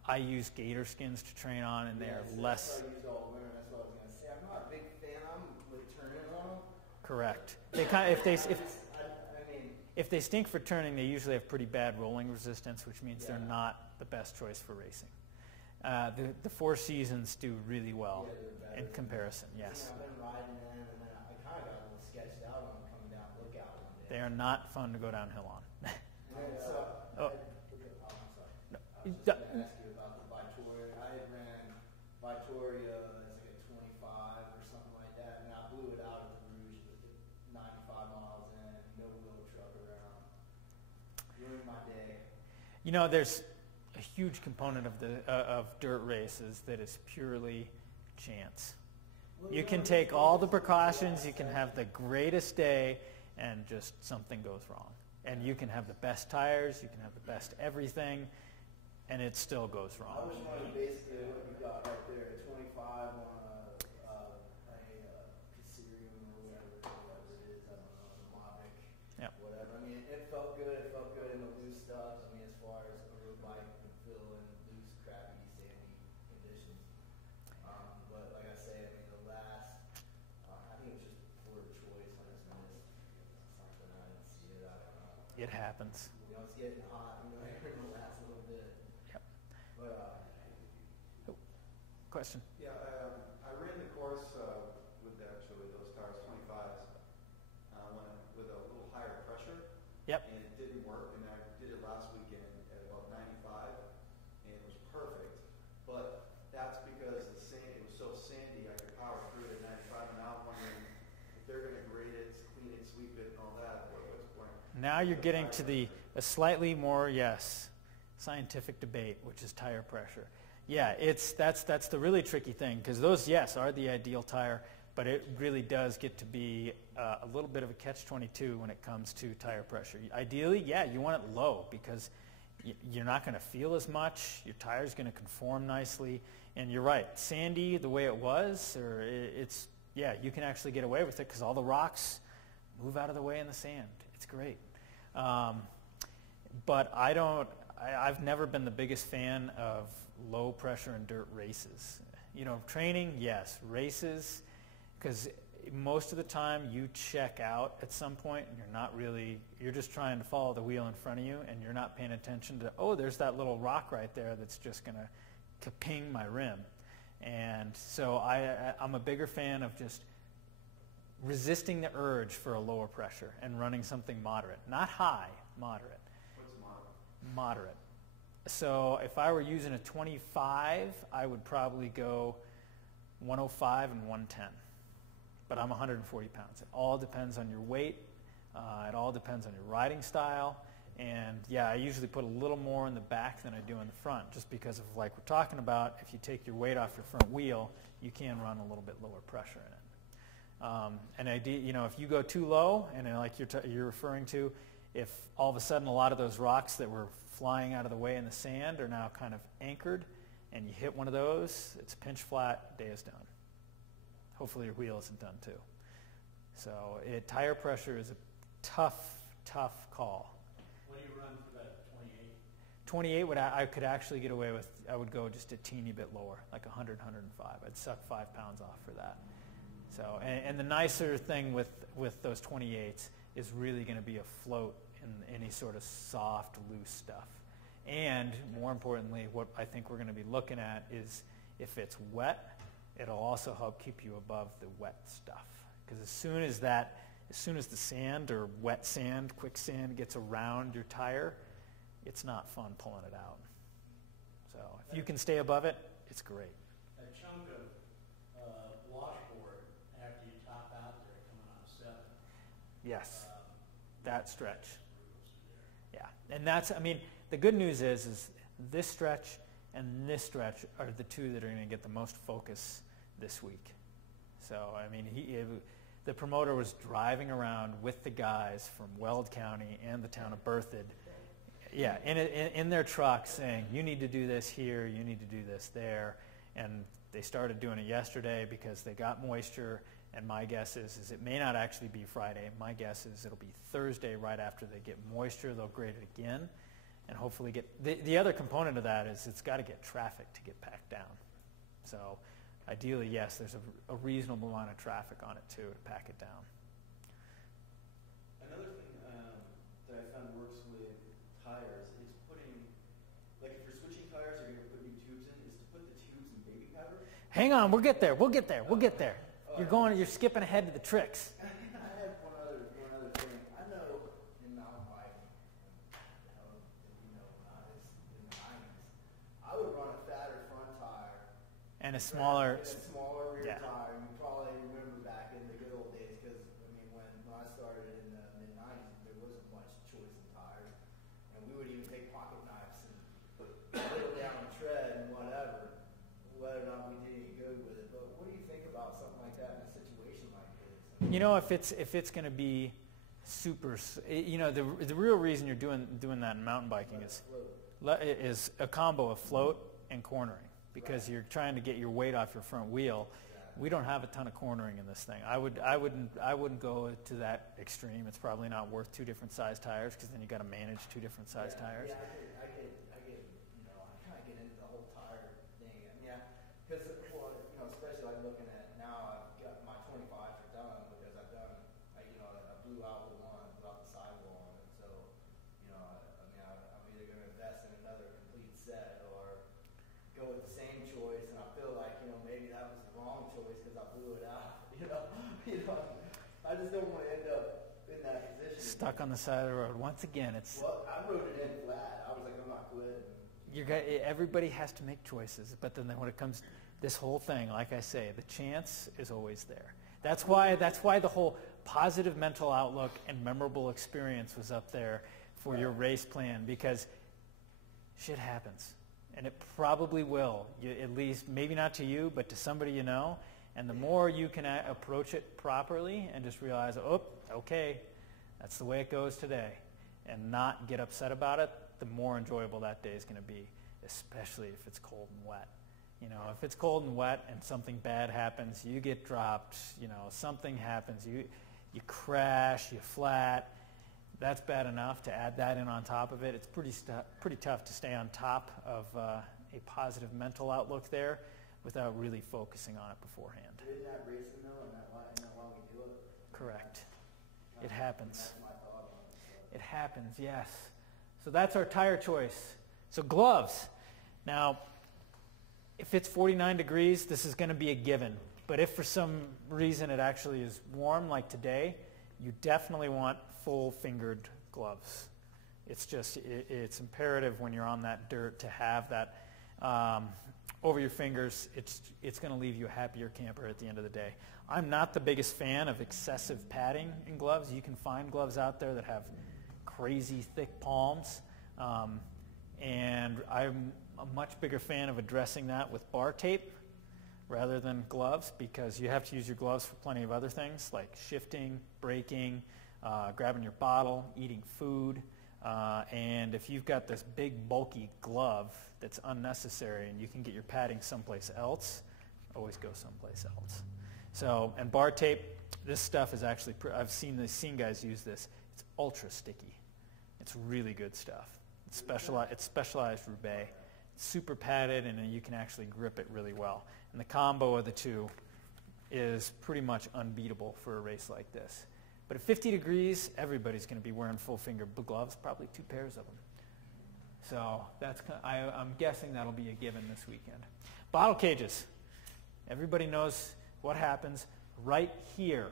I use gator skins to train on, and they're less. That's what I used all winter. That's what I was going to say. I'm not a big fan of them with turning on them. Correct. They kind of, I mean, if they stink for turning, they usually have pretty bad rolling resistance, which means they're not the best choice for racing. The 4 Seasons do really well in comparison. Yes. I've been riding in, and then I kind of got a little sketched out on coming down Lookout one day. They are not fun to go downhill on. And so, Oh. I'm sorry. No. I was just going to ask you about the Victoria. I had ran Victoria as like a 25 or something like that, and I blew it out at the Rouge with it 95 miles in, no wheel truck around. Ruined my day. You know, there's a huge component of of dirt races that is purely chance. You can take all the precautions, you can have the greatest day, and just something goes wrong. And you can have the best tires, you can have the best everything, and it still goes I wrong. was running basically what you got right there, 25 on a Casirium or whatever it is, I don't know, the Mavic, Yep. whatever. I mean, it felt good in the loose stuff. I mean, as far as a road bike can feel in loose, crappy, sandy conditions. But like I say, I mean, the last, I think it was just poor choice. I just missed something. I didn't see it. I don't know. It happens. You know, it's getting hot, you know, in the last little bit. Yep. But, Question? Yeah, I ran the course with actually those tires, 25s, with a little higher pressure. Yep. And it didn't work, and I did it last weekend at about 95, and it was perfect. But that's because it was so sandy, I could power through it at 95, and now I'm wondering if they're going to grade it, clean it, sweep it, and all that. What's the point? Now you're getting to a slightly more, scientific debate, which is tire pressure. Yeah, that's the really tricky thing, because those, yes, are the ideal tire, but it really does get to be a little bit of a catch-22 when it comes to tire pressure. Ideally, yeah, you want it low, because you're not going to feel as much, your tire's going to conform nicely, and you're right, sandy the way it was, you can actually get away with it, because all the rocks move out of the way in the sand. It's great. But I've never been the biggest fan of low pressure and dirt races. You know, training, yes. Races, because most of the time you check out at some point and you're just trying to follow the wheel in front of you, and you're not paying attention to, oh, there's that little rock right there that's just going to ping my rim. And so I'm a bigger fan of just resisting the urge for a lower pressure and running something moderate. Not high, moderate. What's moderate? Moderate. So if I were using a 25, I would probably go 105 and 110. But I'm 140 pounds. It all depends on your weight. It all depends on your riding style. And yeah, I usually put a little more in the back than I do in the front, just because of, like we're talking about, if you take your weight off your front wheel, you can run a little bit lower pressure in it. And if you go too low, and like you're referring to, if all of a sudden a lot of those rocks that were flying out of the way in the sand are now kind of anchored, and you hit one of those, it's pinch flat, day is done. Hopefully your wheel isn't done too. So tire pressure is a tough call. What do you run for that 28? 28 I could actually get away with. I would go just a teeny bit lower, like 100, 105. I'd suck 5 pounds off for that. So, and the nicer thing with those 28s is really going to be a float in any sort of soft, loose stuff. And more importantly, what I think we're going to be looking at is if it's wet, it'll also help keep you above the wet stuff. Because as soon as the sand or wet sand, quicksand gets around your tire, it's not fun pulling it out. So if you can stay above it, it's great. That chunk of washboard after you top out there coming on 7. Yes, that stretch. Yeah, and that's, I mean, the good news is this stretch and this stretch are the two that are going to get the most focus this week. So, I mean, the promoter was driving around with the guys from Weld County and the town of Berthoud, yeah, in their truck saying, you need to do this here, you need to do this there. And they started doing it yesterday because they got moisture, and my guess is it may not actually be Friday. My guess is it'll be Thursday right after they get moisture. They'll grade it again and hopefully get, the other component of that is it's got to get traffic to get packed down. So ideally, yes, there's a reasonable amount of traffic on it too to pack it down. Another thing that I found works with tires is putting, like if you're switching tires or you're going to put new tubes in, is to put the tubes in baby powder. Hang on, we'll get there. You're skipping ahead to the tricks. I have one other thing. I know in mountain biking, when I was in the 90s, I would run a fatter front tire And a smaller, rear yeah. tire. You probably remember back in the good old days, because I mean, when I started in the mid-90s, there wasn't much choice in tires, and we would even take pocket knives and put it down the tread and whatever, whether or not we did any good with it. But what do you think about something like that in a situation like this? You know, if it's going to be super, you know, the real reason you're doing that in mountain biking is a combo of float and cornering, because you're trying to get your weight off your front wheel. We don't have a ton of cornering in this thing. I wouldn't go to that extreme. It's probably not worth 2 different size tires, because then you got to manage 2 different size tires. Yeah, I get, I kind of get into the whole tire thing. I mean, because, especially like looking at now, I've got my 25s are done because I blew out the one, blew out the sidewall on it. So, I'm either going to invest in another complete set or go with the same choice. And I feel like, maybe that was the wrong choice because I blew it out. I just don't want to end up in that position. Stuck on the side of the road. Once again, it's... Well, I wrote it in flat. I was like, I'm not quitting. Everybody has to make choices, but then when it comes this whole thing, like I say, the chance is always there. That's why the whole positive mental outlook and memorable experience was up there for your race plan, because shit happens, and it probably will. At least, maybe not to you, but to somebody you know. And the more you can approach it properly and just realize, oh, okay, that's the way it goes today, and not get upset about it, the more enjoyable that day is going to be, especially if it's cold and wet. If it's cold and wet and something bad happens, you get dropped, something happens, you crash, you flat, that's bad enough. To add that in on top of it, it's pretty tough to stay on top of a positive mental outlook there without really focusing on it beforehand. Isn't that racing though, and that why we do it? Correct. It happens. That's my thought on it. It happens, yes. So that's our tire choice. So gloves. Now, if it's 49 degrees, this is going to be a given. But if for some reason it actually is warm, like today, you definitely want full-fingered gloves. It's imperative when you're on that dirt to have that over your fingers. It's going to leave you a happier camper at the end of the day. I'm not the biggest fan of excessive padding in gloves. You can find gloves out there that have crazy thick palms, and I'm a much bigger fan of addressing that with bar tape rather than gloves, because you have to use your gloves for plenty of other things like shifting, braking, grabbing your bottle, eating food, and if you've got this big bulky glove that's unnecessary and you can get your padding someplace else, always go someplace else. So, and bar tape, this stuff is actually, I've seen guys use this. It's ultra sticky. It's really good stuff. It's specialized Roubaix. It's super padded, and you can actually grip it really well. And the combo of the two is pretty much unbeatable for a race like this. But at 50 degrees, everybody's going to be wearing full finger gloves, probably 2 pairs of them. So I'm guessing that'll be a given this weekend. Bottle cages. Everybody knows what happens right here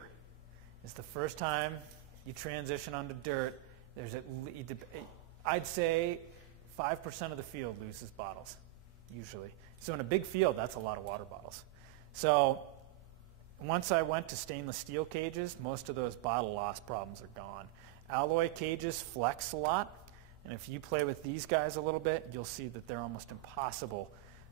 is the first time you transition onto dirt. I'd say 5% of the field loses bottles, usually. So in a big field, that's a lot of water bottles. So once I went to stainless steel cages, most of those bottle loss problems are gone. Alloy cages flex a lot, and if you play with these guys a little bit, you'll see that they're almost impossible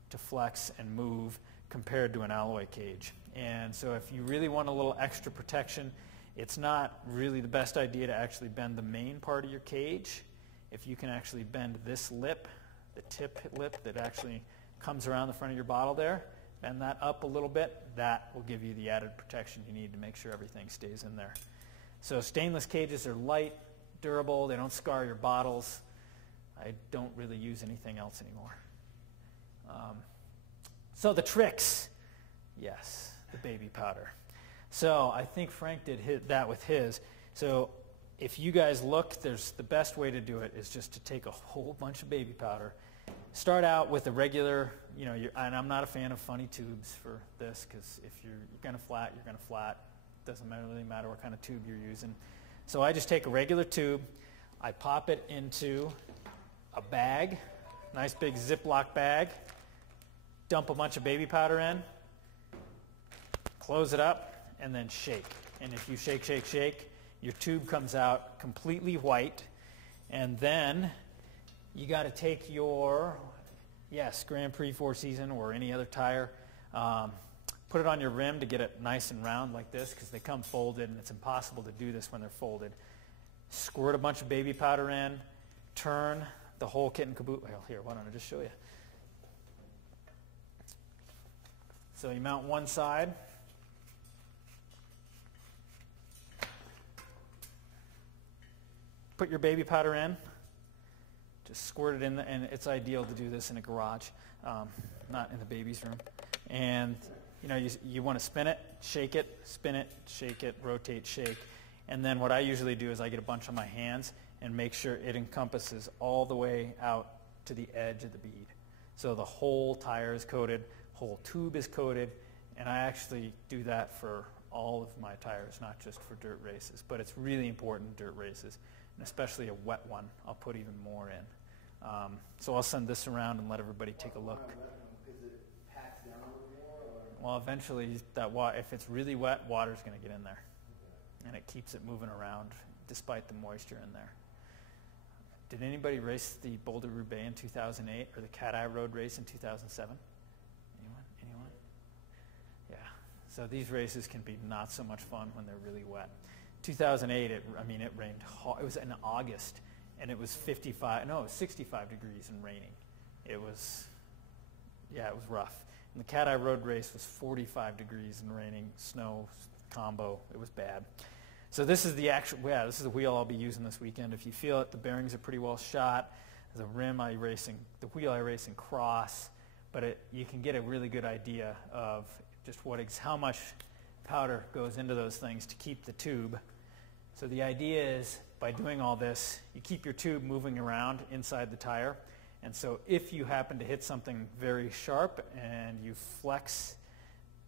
to flex and move compared to an alloy cage. And so if you really want a little extra protection, it's not really the best idea to actually bend the main part of your cage. If you can actually bend this lip, the tip lip that actually comes around the front of your bottle there, bend that up a little bit, that will give you the added protection you need to make sure everything stays in there. So stainless cages are light, durable, they don't scar your bottles. I don't really use anything else anymore. So the tricks, yes, the baby powder. So I think Frank did that with his. So if you guys look, the best way to do it is just to take a whole bunch of baby powder. Start out with a regular, and I'm not a fan of funny tubes for this, because if you're going to flat, you're going to flat. Doesn't really matter what kind of tube you're using. So I just take a regular tube, I pop it into a bag, nice big Ziploc bag, dump a bunch of baby powder in, close it up, and then shake. And if you shake, shake, shake, your tube comes out completely white. And then you got to take your, Grand Prix 4Season or any other tire, put it on your rim to get it nice and round like this, because they come folded, and it's impossible to do this when they're folded. Squirt a bunch of baby powder in, turn the whole kit and caboodle. Well, here, why don't I just show you? So you mount one side. Put your baby powder in. Just squirt it in, and it's ideal to do this in a garage, not in the baby's room. And you want to spin it, spin it, shake it, rotate, shake. And then what I usually do is I get a bunch on my hands and make sure it encompasses all the way out to the edge of the bead. So the whole tire is coated, whole tube is coated, and I actually do that for all of my tires, not just for dirt races. But it's really important in dirt races, and especially a wet one, I'll put even more in. So I'll send this around and let everybody take a look. Because it packs down a little more? Or? Well, eventually, if it's really wet, water's going to get in there. And it keeps it moving around despite the moisture in there. Did anybody race the Boulder Roubaix in 2008 or the Cat Eye Road race in 2007? Anyone? Yeah. So these races can be not so much fun when they're really wet. 2008, it rained. It was in August, and it was 65 degrees and raining. It was rough. And the Cat Eye Road race was 45 degrees and raining, snow combo. It was bad. So this is this is the wheel I'll be using this weekend. If you feel it, the bearings are pretty well shot. The wheel I race in cross, but you can get a really good idea of just how much powder goes into those things to keep the tube. So the idea is, by doing all this, you keep your tube moving around inside the tire. And so if you happen to hit something very sharp and you flex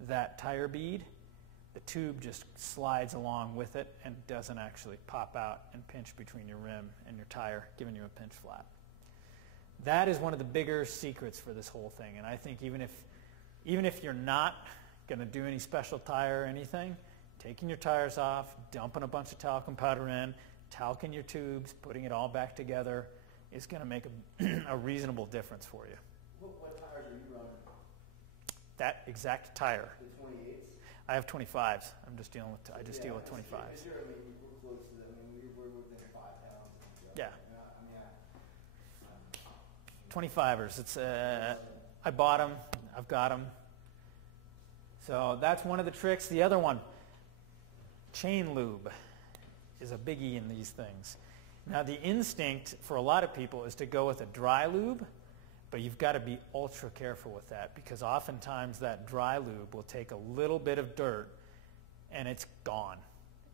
that tire bead, the tube just slides along with it and doesn't actually pop out and pinch between your rim and your tire, giving you a pinch flat. That is one of the bigger secrets for this whole thing. And I think even if you're not going to do any special tire or anything, taking your tires off, dumping a bunch of talcum powder in, talcing your tubes, putting it all back together is going to make a reasonable difference for you. What tires are you running? That exact tire. The 28s? I have 25s. I just deal with 25s. We're close to that. 25ers. It's I bought them. I've got them. So that's one of the tricks. The other one, chain lube, is a biggie in these things. Now the instinct for a lot of people is to go with a dry lube, but you've got to be ultra careful with that because oftentimes that dry lube will take a little bit of dirt and it's gone.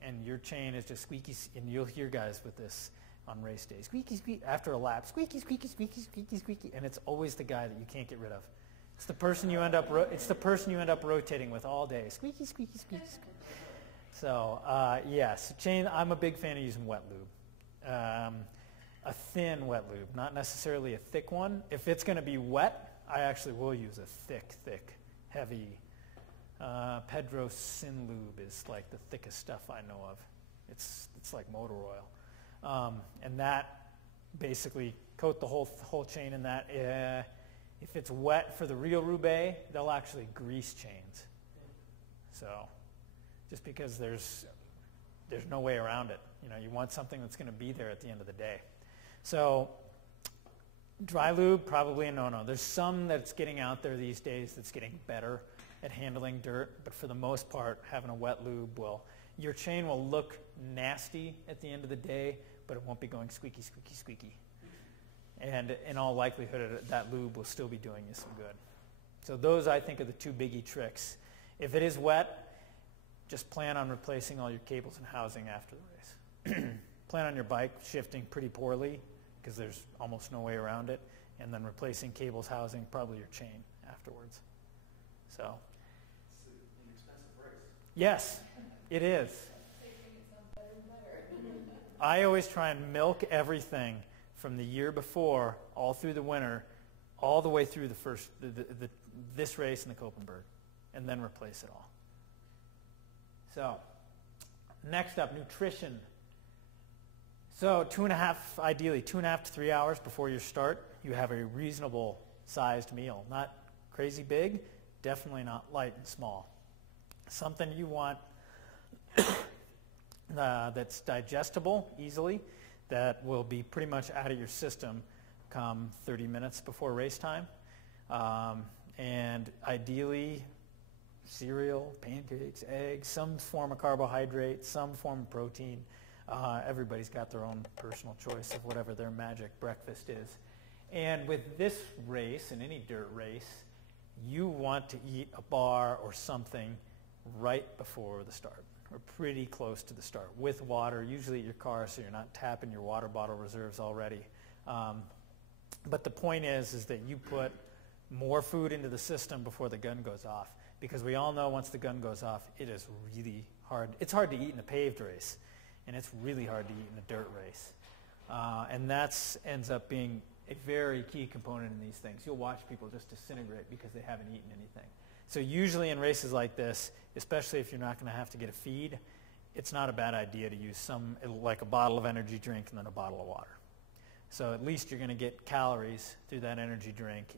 And your chain is just squeaky, and you'll hear guys with this on race day. Squeaky, squeaky, after a lap, squeaky, squeaky, squeaky, squeaky, squeaky, and it's always the guy that you can't get rid of. It's the person you end up rotating with all day. Squeaky, squeaky, squeaky, squeaky. So, yes, chain, I'm a big fan of using wet lube. A thin wet lube, not necessarily a thick one. If it's going to be wet, I actually will use a thick, heavy. Pedro Sin Lube is like the thickest stuff I know of. It's like motor oil. And that basically coat the whole chain in that. If it's wet for the real Roubaix, they'll actually grease chains. So just because there's no way around it. You know, you want something that's going to be there at the end of the day. So dry lube, probably a no-no. There's some that's getting out there these days that's getting better at handling dirt, but for the most part, having a wet lube your chain will look nasty at the end of the day, but it won't be going squeaky, squeaky, squeaky. And in all likelihood, that lube will still be doing you some good. So those, I think, are the two biggie tricks. If it is wet, just plan on replacing all your cables and housing after the race. Plan on your bike shifting pretty poorly, because there's almost no way around it, and then replacing cables, housing, probably your chain afterwards. So, It's an expensive race. yes, it is. I always try and milk everything from the year before, all through the winter, all the way through this race and the Koppenberg, and then replace it all. So, next up, nutrition. So ideally 2.5 to 3 hours before your start, you have a reasonable sized meal. Not crazy big, definitely not light and small. Something you want that's digestible easily, that will be pretty much out of your system come 30 minutes before race time. And ideally, cereal, pancakes, eggs, some form of carbohydrate, some form of protein. Everybody's got their own personal choice of whatever their magic breakfast is. And with this race, in any dirt race, you want to eat a bar or something right before the start, or pretty close to the start, with water, usually at your car, so you're not tapping your water bottle reserves already. But the point is that you put more food into the system before the gun goes off, because we all know once the gun goes off, it is really hard. It's hard to eat in a paved race, and it's really hard to eat in a dirt race. And that ends up being a very key component in these things. You'll watch people just disintegrate because they haven't eaten anything. So usually in races like this, especially if you're not going to have to get a feed, it's not a bad idea to use like a bottle of energy drink and then a bottle of water. So at least you're going to get calories through that energy drink.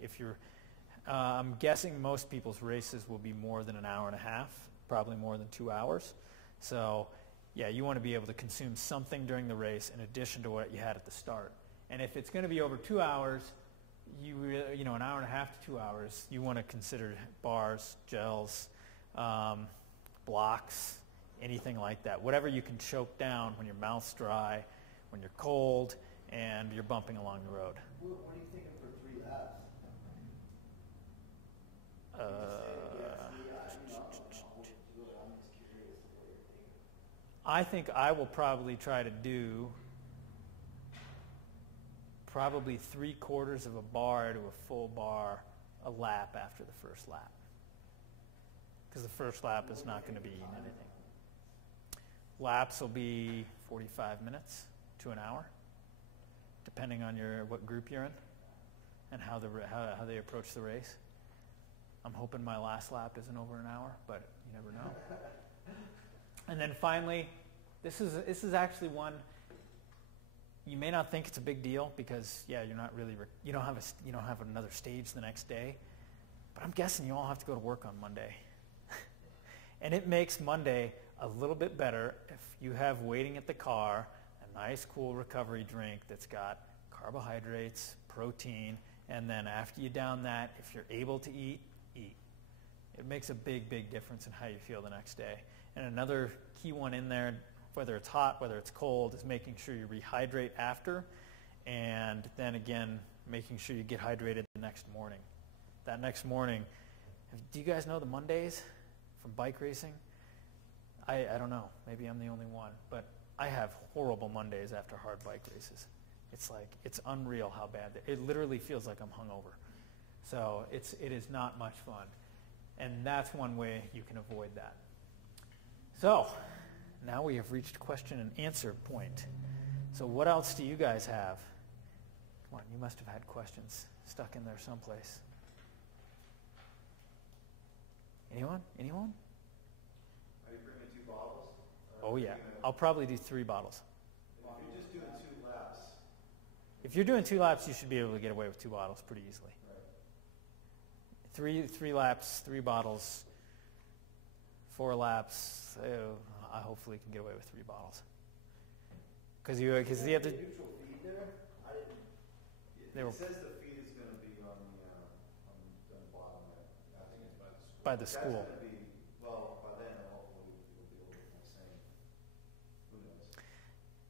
I'm guessing most people's races will be more than an hour and a half, probably more than 2 hours. So yeah, you want to be able to consume something during the race in addition to what you had at the start. And if it's going to be over 2 hours, an hour and a half to 2 hours, you want to consider bars, gels, blocks, anything like that. Whatever you can choke down when your mouth's dry, when you're cold, and you're bumping along the road. What are you thinking for 3 laps? I think I will probably try to do probably 3/4 of a bar to a full bar a lap after the first lap. Because the first lap is not going to be eating anything. Laps will be 45 minutes to an hour, depending on what group you're in and how they approach the race. I'm hoping my last lap isn't over an hour, but you never know. And then finally, this is actually one you may not think it's a big deal because you don't have another stage the next day, but I'm guessing you all have to go to work on Monday. And it makes Monday a little bit better if you have waiting at the car a nice cool recovery drink that's got carbohydrates, protein, And then after you down that, if you're able to eat, eat. It makes a big, big difference in how you feel the next day. And another key one in there, whether it's hot, whether it's cold, is making sure you rehydrate after, and then again, making sure you get hydrated the next morning. That next morning, do you guys know the Mondays from bike racing? I don't know. Maybe I'm the only one, but I have horrible Mondays after hard bike races. It's unreal how bad. It literally feels like I'm hungover. So it is not much fun. And that's one way you can avoid that. So now we have reached question and answer point. So what else do you guys have? Come on, you must have had questions stuck in there someplace. Anyone? Anyone? Are you bringing 2 bottles? Oh yeah, I'll probably do 3 bottles. If you're just doing 2 laps. If you're doing 2 laps, you should be able to get away with 2 bottles pretty easily. Right. 3 laps, 3 bottles, 4 laps. I hopefully can get away with 3 bottles. Because the other. Neutral feed there? I didn't. They were It says the feed is going to be on the bottom there. I think it's by the school. That's going to be, well, by then hopefully it'll be a little bit more sane. Who knows?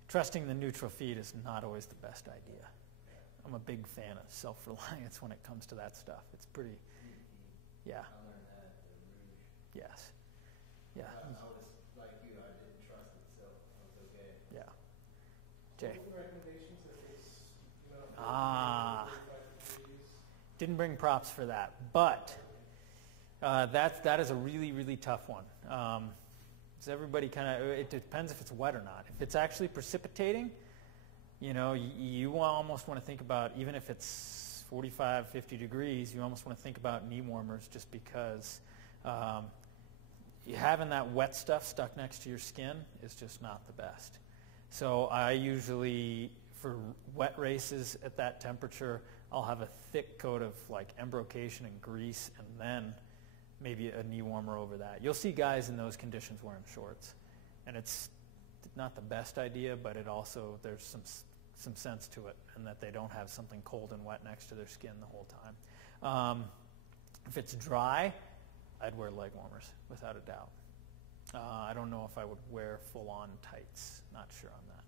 Trusting the neutral feed is not always the best idea. I'm a big fan of self-reliance when it comes to that stuff. It's pretty, yeah. I learned that at the Rouge. Yes. Yeah. I was like you, I didn't trust it, so I was okay. Yeah. Jay. What recommendations if it's, 45 degrees? Didn't bring props for that, but that is a really, really tough one. Does everybody it depends if it's wet or not. If it's actually precipitating, you almost want to think about, even if it's 45, 50 degrees, you almost want to think about knee warmers, just because having that wet stuff stuck next to your skin is just not the best. So I usually, for wet races at that temperature, I'll have a thick coat of embrocation and grease, and then maybe a knee warmer over that. You'll see guys in those conditions wearing shorts, and it's not the best idea, but it also, there's some sense to it, and that they don't have something cold and wet next to their skin the whole time. If it's dry, I'd wear leg warmers, without a doubt. I don't know if I would wear full-on tights. Not sure on that.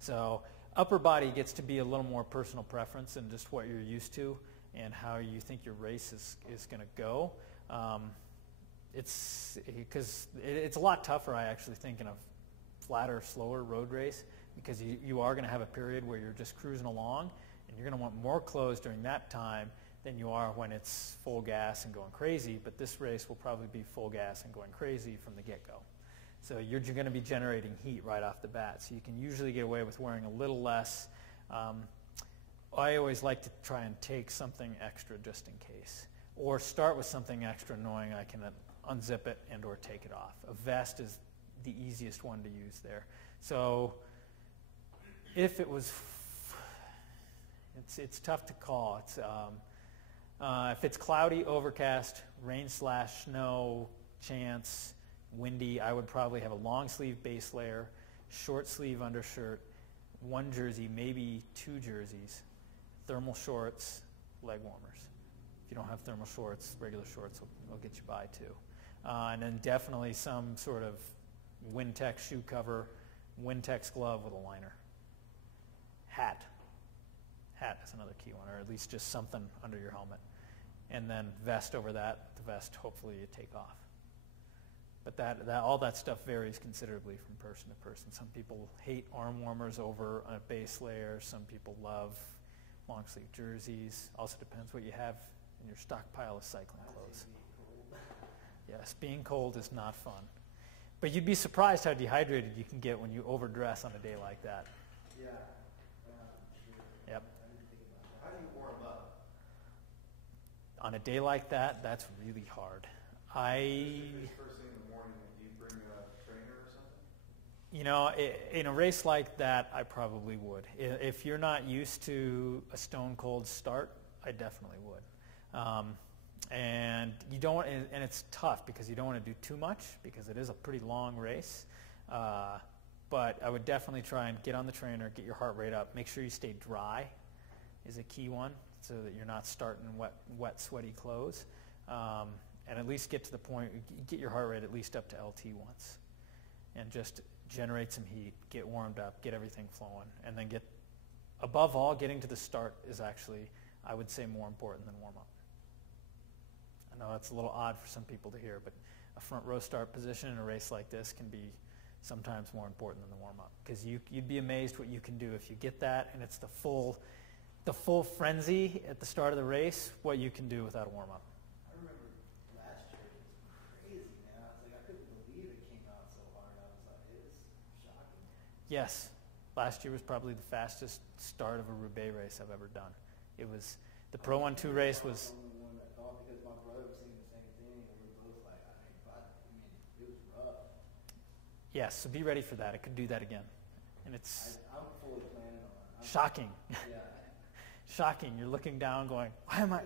So upper body gets to be a little more personal preference and just what you're used to and how you think your race is going to go. It's a lot tougher, I actually think, in a flatter, slower road race, because you are going to have a period where you're just cruising along, and you're going to want more clothes during that time than you are when it's full gas and going crazy. But this race will probably be full gas and going crazy from the get-go. So you're going to be generating heat right off the bat. So you can usually get away with wearing a little less. I always like to try and take something extra just in case, or start with something extra knowing I can unzip it and or take it off. A vest is the easiest one to use there. So if it was, it's tough to call. If it's cloudy, overcast, rain/snow chance, windy, I would probably have a long sleeve base layer, short sleeve undershirt, 1 jersey, maybe 2 jerseys, thermal shorts, leg warmers. If you don't have thermal shorts, regular shorts will get you by too. And then definitely some sort of Wintex shoe cover, Wintex glove with a liner. Hat is another key one, or at least just something under your helmet. And then vest over that. The vest, hopefully, you take off. But all that stuff varies considerably from person to person. Some people hate arm warmers over a base layer. Some people love long sleeve jerseys. Also depends what you have in your stockpile of cycling clothes. Yes, being cold is not fun. But you'd be surprised how dehydrated you can get when you overdress on a day like that. Yeah. Sure. Yep. I didn't think about that. How do you warm up? On a day like that, that's really hard. First thing in the morning, do you bring a trainer or something? In a race like that, I probably would. If you're not used to a stone cold start, I definitely would. And you don't, and it's tough because you don't want to do too much because it is a pretty long race. But I would definitely try and get on the trainer, get your heart rate up, make sure you stay dry is a key one. so that you're not starting in wet, sweaty clothes. And at least get to the point, get your heart rate at least up to LT once. And just generate some heat, get warmed up, get everything flowing. And then above all, getting to the start is actually, I would say, more important than warm up. I know that's a little odd for some people to hear, but a front row start position in a race like this can be sometimes more important than the warm up. Because you'd be amazed what you can do if you get that and it's the full frenzy at the start of the race, what you can do without a warm up. I remember last year, it was crazy, man. I was like, I couldn't believe it came out so hard. I was like, it was shocking. Yes, last year was probably the fastest start of a Roubaix race I've ever done. It was, the Pro 1-2 race was... I'm the only one that thought, because my brother was saying the same thing, and we were both like, it was rough. Yes, so be ready for that. It could do that again. And it's I'm fully planning on it. shocking. Yeah. Shocking. You're looking down going, why am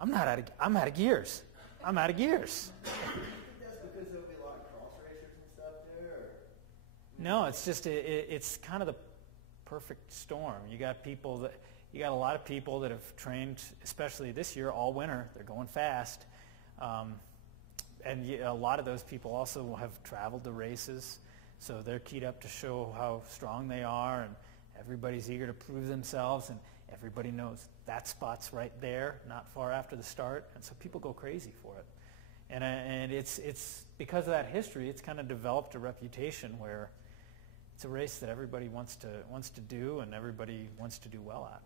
I'm out of gears. I'm out of gears. Do you think that's because there'll be a lot of cross racers and stuff there? Or? No, it's just, it's kind of the perfect storm. You got a lot of people that have trained, especially this year, all winter. They're going fast. And a lot of those people also have traveled to races, so they're keyed up to show how strong they are, and everybody's eager to prove themselves, and everybody knows that spot's right there, not far after the start, and so people go crazy for it. And it's because of that history, it's kind of developed a reputation where it's a race that everybody wants to do, and everybody wants to do well at.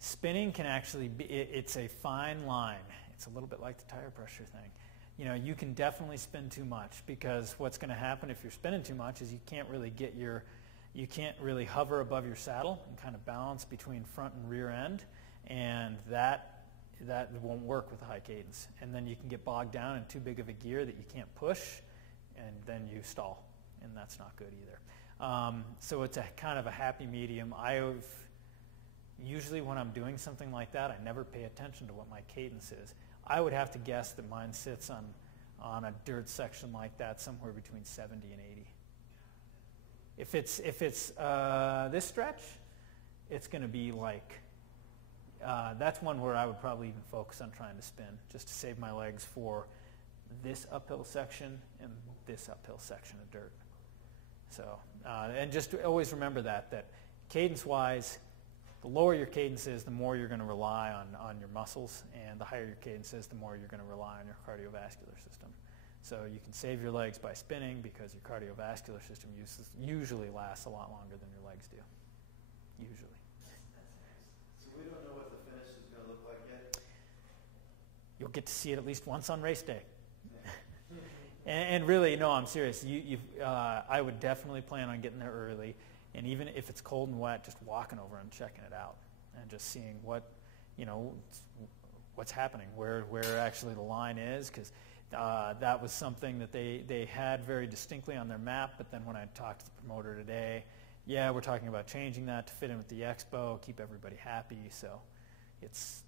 Spinning can actually be, it's a fine line. It's a little bit like the tire pressure thing. You know, you can definitely spin too much, because what's going to happen if you're spinning too much is you can't really hover above your saddle and kind of balance between front and rear end, and that won't work with a high cadence. And then you can get bogged down in too big of a gear that you can't push, and then you stall, and that's not good either. So it's a kind of a happy medium. Usually when I'm doing something like that, I never pay attention to what my cadence is. I would have to guess that mine sits on a dirt section like that somewhere between 70 and 80. If it's this stretch, it's going to be like, that's one where I would probably even focus on trying to spin, just to save my legs for this uphill section and this uphill section of dirt. So, and just always remember that cadence-wise, the lower your cadence is, the more you're going to rely on your muscles, and the higher your cadence is, the more you're going to rely on your cardiovascular system. So you can save your legs by spinning, because your cardiovascular system usually lasts a lot longer than your legs do. Usually. So we don't know what the finish is going to look like yet? You'll get to see it at least once on race day. And really, no, I'm serious. I would definitely plan on getting there early. And even if it's cold and wet, just walking over and checking it out, and just seeing what's happening, where actually the line is, because that was something that they had very distinctly on their map. But then when I talked to the promoter today, yeah, we're talking about changing that to fit in with the expo, keep everybody happy. So that's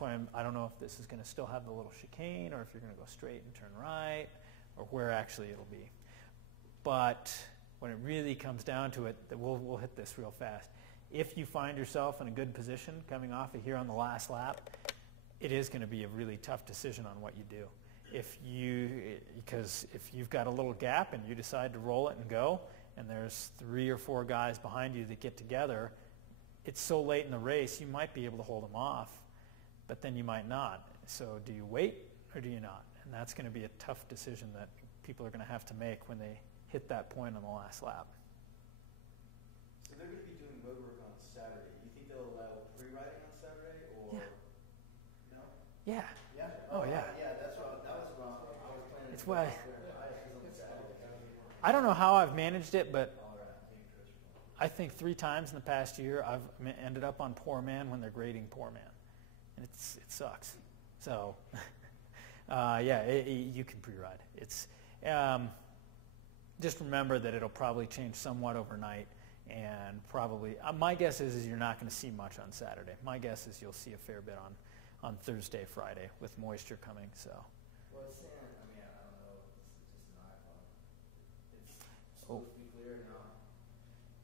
why I don't know if this is going to still have the little chicane, or if you're going to go straight and turn right, or where actually it'll be. But when it really comes down to it, we'll hit this real fast. If you find yourself in a good position coming off of here on the last lap, it is going to be a really tough decision on what you do. Because if you've got a little gap and you decide to roll it and go, and there's 3 or 4 guys behind you that get together, it's so late in the race, you might be able to hold them off, but then you might not. So do you wait or do you not? And that's going to be a tough decision that people are going to have to make when they hit that point on the last lap. So they're going to be doing road work on Saturday. You think they'll allow pre-riding on Saturday, or no? Yeah. Yeah. Oh, yeah. Yeah, that was wrong. I was planning. It's why. On Saturday. I don't know how I've managed it, but I think 3 times in the past year I've ended up on Poor Man when they're grading Poor Man, and it sucks. So, you can pre-ride. It's just remember that it'll probably change somewhat overnight, and probably my guess is you're not going to see much on Saturday. My guess is you'll see a fair bit on Thursday, Friday, with moisture coming. So. Well, it's saying, I don't know, it's just an iPhone. It supposed to be clear now.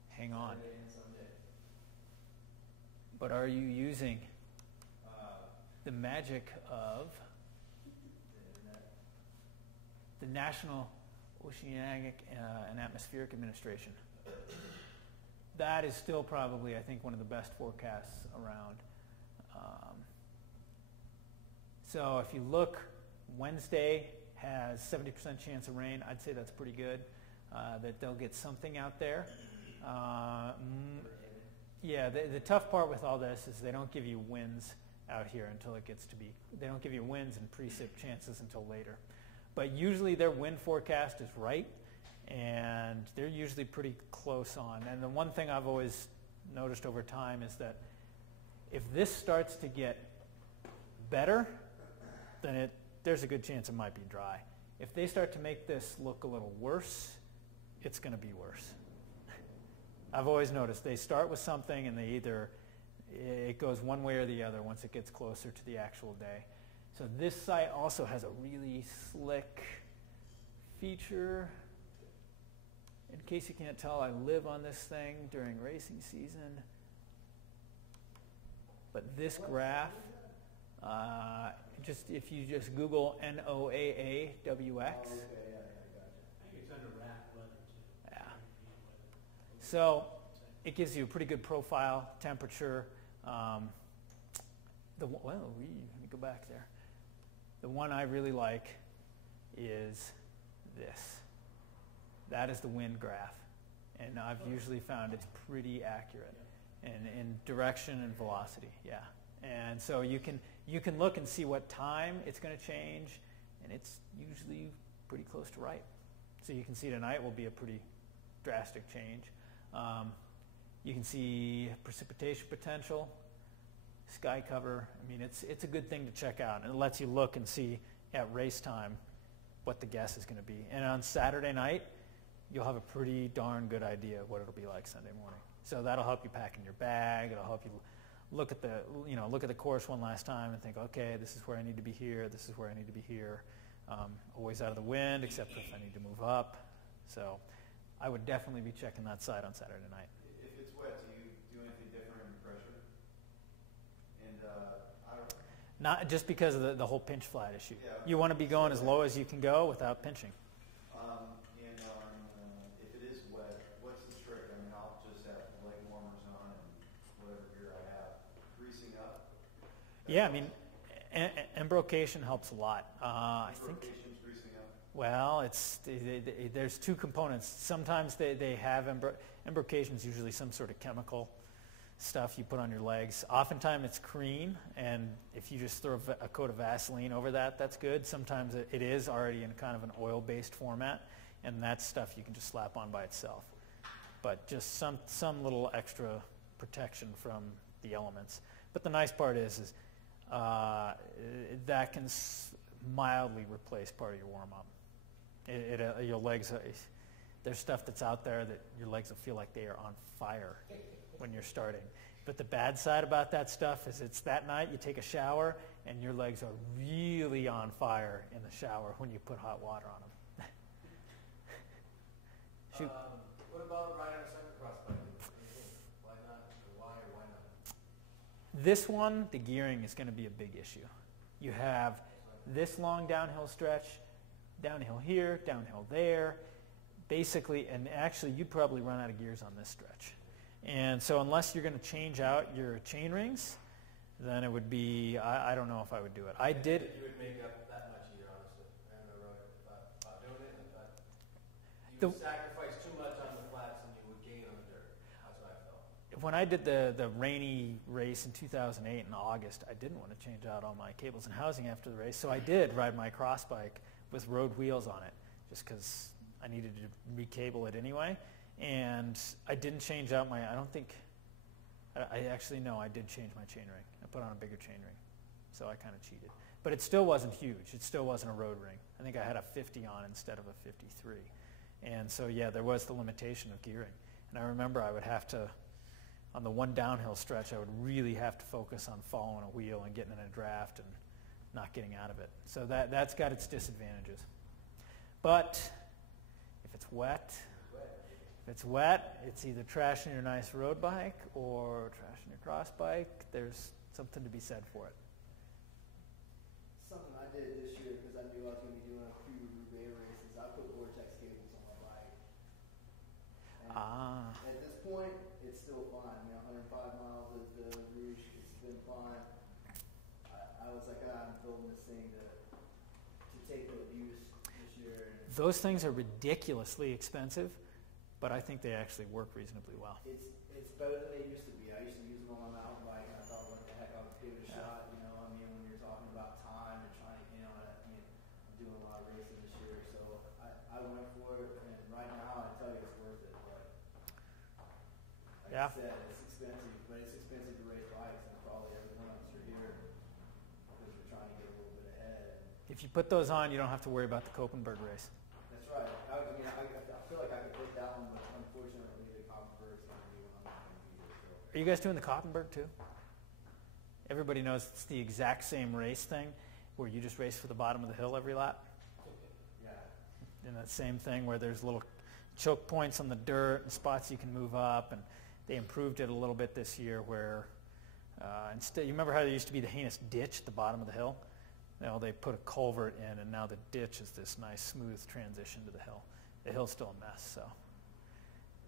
Hang on. Saturday and Sunday. But are you using Uh, the magic of the internet. the National Oceanic and Atmospheric Administration? That is still probably, I think, one of the best forecasts around. So if you look, Wednesday has 70% chance of rain. I'd say that's pretty good, that they'll get something out there. Yeah, the tough part with all this is they don't give you winds out here until it gets to be, they don't give you winds and precip chances until later. But usually their wind forecast is right, and they're usually pretty close on. And the one thing I've always noticed over time is that if this starts to get better, then there's a good chance it might be dry. If they start to make this look a little worse, it's going to be worse. I've always noticed they start with something and it goes one way or the other once it gets closer to the actual day. So this site also has a really slick feature. In case you can't tell, I live on this thing during racing season. But this graph, if you just Google NOAAWX. Oh, okay, yeah, I gotcha. I think it's under rack weather too. Yeah. So it gives you a pretty good profile, temperature. Let me go back there. The one I really like is this. That is the wind graph. And I've usually found it's pretty accurate in direction and velocity, yeah. And so you can look and see what time it's going to change, and it's usually pretty close to right. So you can see tonight will be a pretty drastic change. You can see precipitation potential, sky cover. I mean, it's a good thing to check out, and it lets you look and see at race time what the guess is going to be. And on Saturday night, you'll have a pretty darn good idea of what it'll be like Sunday morning. So that'll help you pack in your bag. It'll help you look at the course one last time and think, okay, this is where I need to be here. This is where I need to be here. Always out of the wind, except if I need to move up. So I would definitely be checking that site on Saturday night. If it's wet, do you do anything different in pressure? And I don't. Not just because of the whole pinch flat issue. Yeah. You want to be going as low as you can go without pinching. If it is wet, what's the trick? I mean, I'll just have leg warmers on and whatever gear I have. Greasing up? Yeah, I mean, embrocation helps a lot. I think. Embrocation's greasing up? Well, there's two components. Sometimes they have embrocation is usually some sort of chemical stuff you put on your legs. Oftentimes it's cream, and if you just throw a coat of Vaseline over that, that's good. Sometimes it is already in kind of an oil-based format, and that's stuff you can just slap on by itself. But just some little extra protection from the elements. But the nice part is that can mildly replace part of your warm-up. Your legs, there's stuff that's out there that your legs will feel like they are on fire when you're starting. But the bad side about that stuff is it's that night you take a shower and your legs are really on fire in the shower when you put hot water on them. Shoot. What about riding a cyclocross bike? Why not? Or why or why not? This one, the gearing is going to be a big issue. You have this long downhill stretch, downhill here, downhill there, basically, and actually you'd probably run out of gears on this stretch. And so unless you're going to change out your chain rings, then it would be, I don't know if I would do it. I did. You would make up that much either, honestly. I don't know about doing it, but you would sacrifice too much on the flats and you would gain on the dirt. That's what I felt. When I did the rainy race in 2008 in August, I didn't want to change out all my cables and housing after the race, so I did ride my cross bike with road wheels on it, just because I needed to recable it anyway. And I didn't change out I did change my chain ring. I put on a bigger chain ring. So I kind of cheated. But it still wasn't huge. It still wasn't a road ring. I think I had a 50 on instead of a 53. And so, yeah, there was the limitation of gearing. And I remember I would have to, on the one downhill stretch, I would really have to focus on following a wheel and getting in a draft and not getting out of it. So that's got its disadvantages. But if it's wet, If it's wet, it's either trashing your nice road bike or trashing your cross bike. There's something to be said for it. Something I did this year because I knew I was going to be doing a few Mead-Roubaix races. I put vortex cables on my bike. And at this point, it's still fine. 105 miles is the Rouge. It's been fine. I was like, I'm building this thing to take the abuse this year. And those things are ridiculously expensive, but I think they actually work reasonably well. It's better than they used to be. I used to use them on my mountain bike, and I thought, what the heck, I'll give it a shot. When you're talking about time and trying, I'm doing a lot of racing this year, so I went for it, and right now, I tell you, it's worth it. But like I said, it's expensive, but it's expensive to race bikes, and probably every one of us are here because we're trying to get a little bit ahead. If you put those on, you don't have to worry about the Koppenberg race. That's right. I feel like I could put that one, but unfortunately, the Koppenberg's not going to be one I'm not going to be here. So. Are you guys doing the Koppenberg too? Everybody knows it's the exact same race thing where you just race for the bottom of the hill every lap. Yeah. And that same thing where there's little choke points on the dirt and spots you can move up, and they improved it a little bit this year where instead, you remember how there used to be the heinous ditch at the bottom of the hill? Now they put a culvert in, and now the ditch is this nice smooth transition to the hill. The hill's still a mess, so.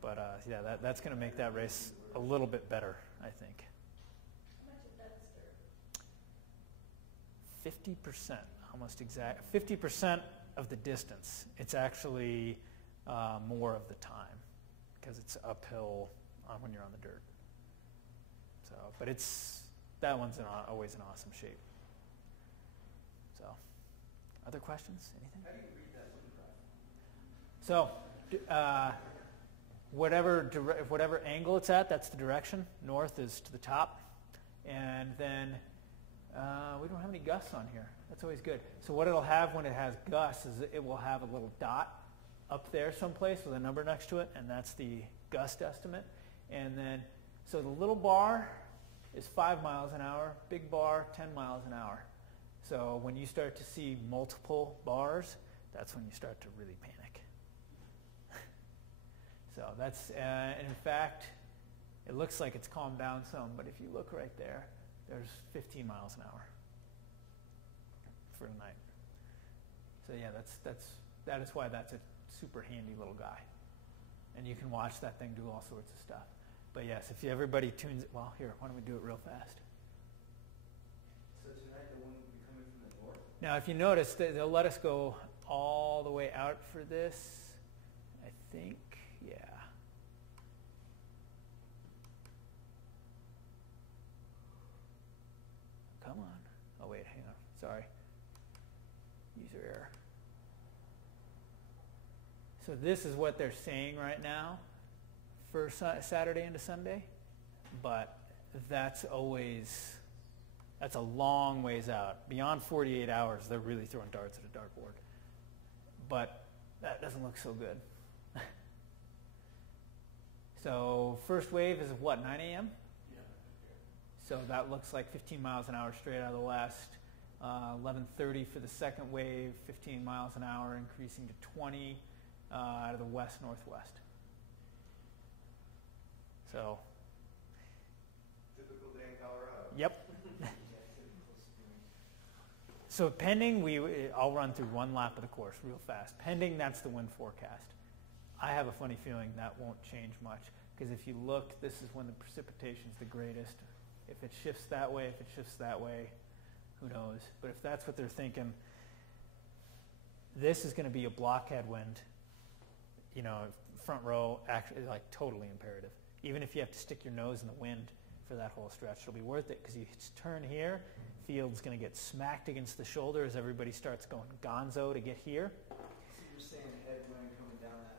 But that's going to make that race a little bit better, I think. How much of that is dirt? 50%, almost exact. 50% of the distance. It's actually more of the time because it's uphill when you're on the dirt. So, but that one's always in awesome shape. So, other questions? Anything? How do you read that So, photograph? whatever angle it's at, that's the direction. North is to the top, and then we don't have any gusts on here. That's always good. So what it'll have when it has gusts is it will have a little dot up there someplace with a number next to it, and that's the gust estimate. And then, so the little bar is 5 miles an hour, big bar 10 miles an hour. So when you start to see multiple bars, that's when you start to really panic. So that's, and in fact, it looks like it's calmed down some, but if you look right there, there's 15 miles an hour for tonight. So yeah, that is why that's a super handy little guy. And you can watch that thing do all sorts of stuff. But yes, if everybody tunes it, well, here, why don't we do it real fast? So tonight the wind will be coming from the north? Now, if you notice, they'll let us go all the way out for this. I think, yeah. Come on. Oh, wait, hang on. Sorry. User error. So this is what they're saying right now for Saturday into Sunday, but that's a long ways out. Beyond 48 hours, they're really throwing darts at a dartboard. But that doesn't look so good. So first wave is what, 9 a.m.? Yeah. So that looks like 15 miles an hour straight out of the west. 11:30 for the second wave, 15 miles an hour, increasing to 20 out of the west-northwest. So. Typical day in Colorado. Yep. So pending, I'll run through one lap of the course real fast. Pending, that's the wind forecast. I have a funny feeling that won't change much, because if you look, this is when the precipitation's the greatest. If it shifts that way, who knows? But if that's what they're thinking, this is going to be a blockhead wind. Front row, actually, like totally imperative. Even if you have to stick your nose in the wind for that whole stretch, it'll be worth it, because you turn here, field's going to get smacked against the shoulder as everybody starts going gonzo to get here. So you're saying headwind coming down that?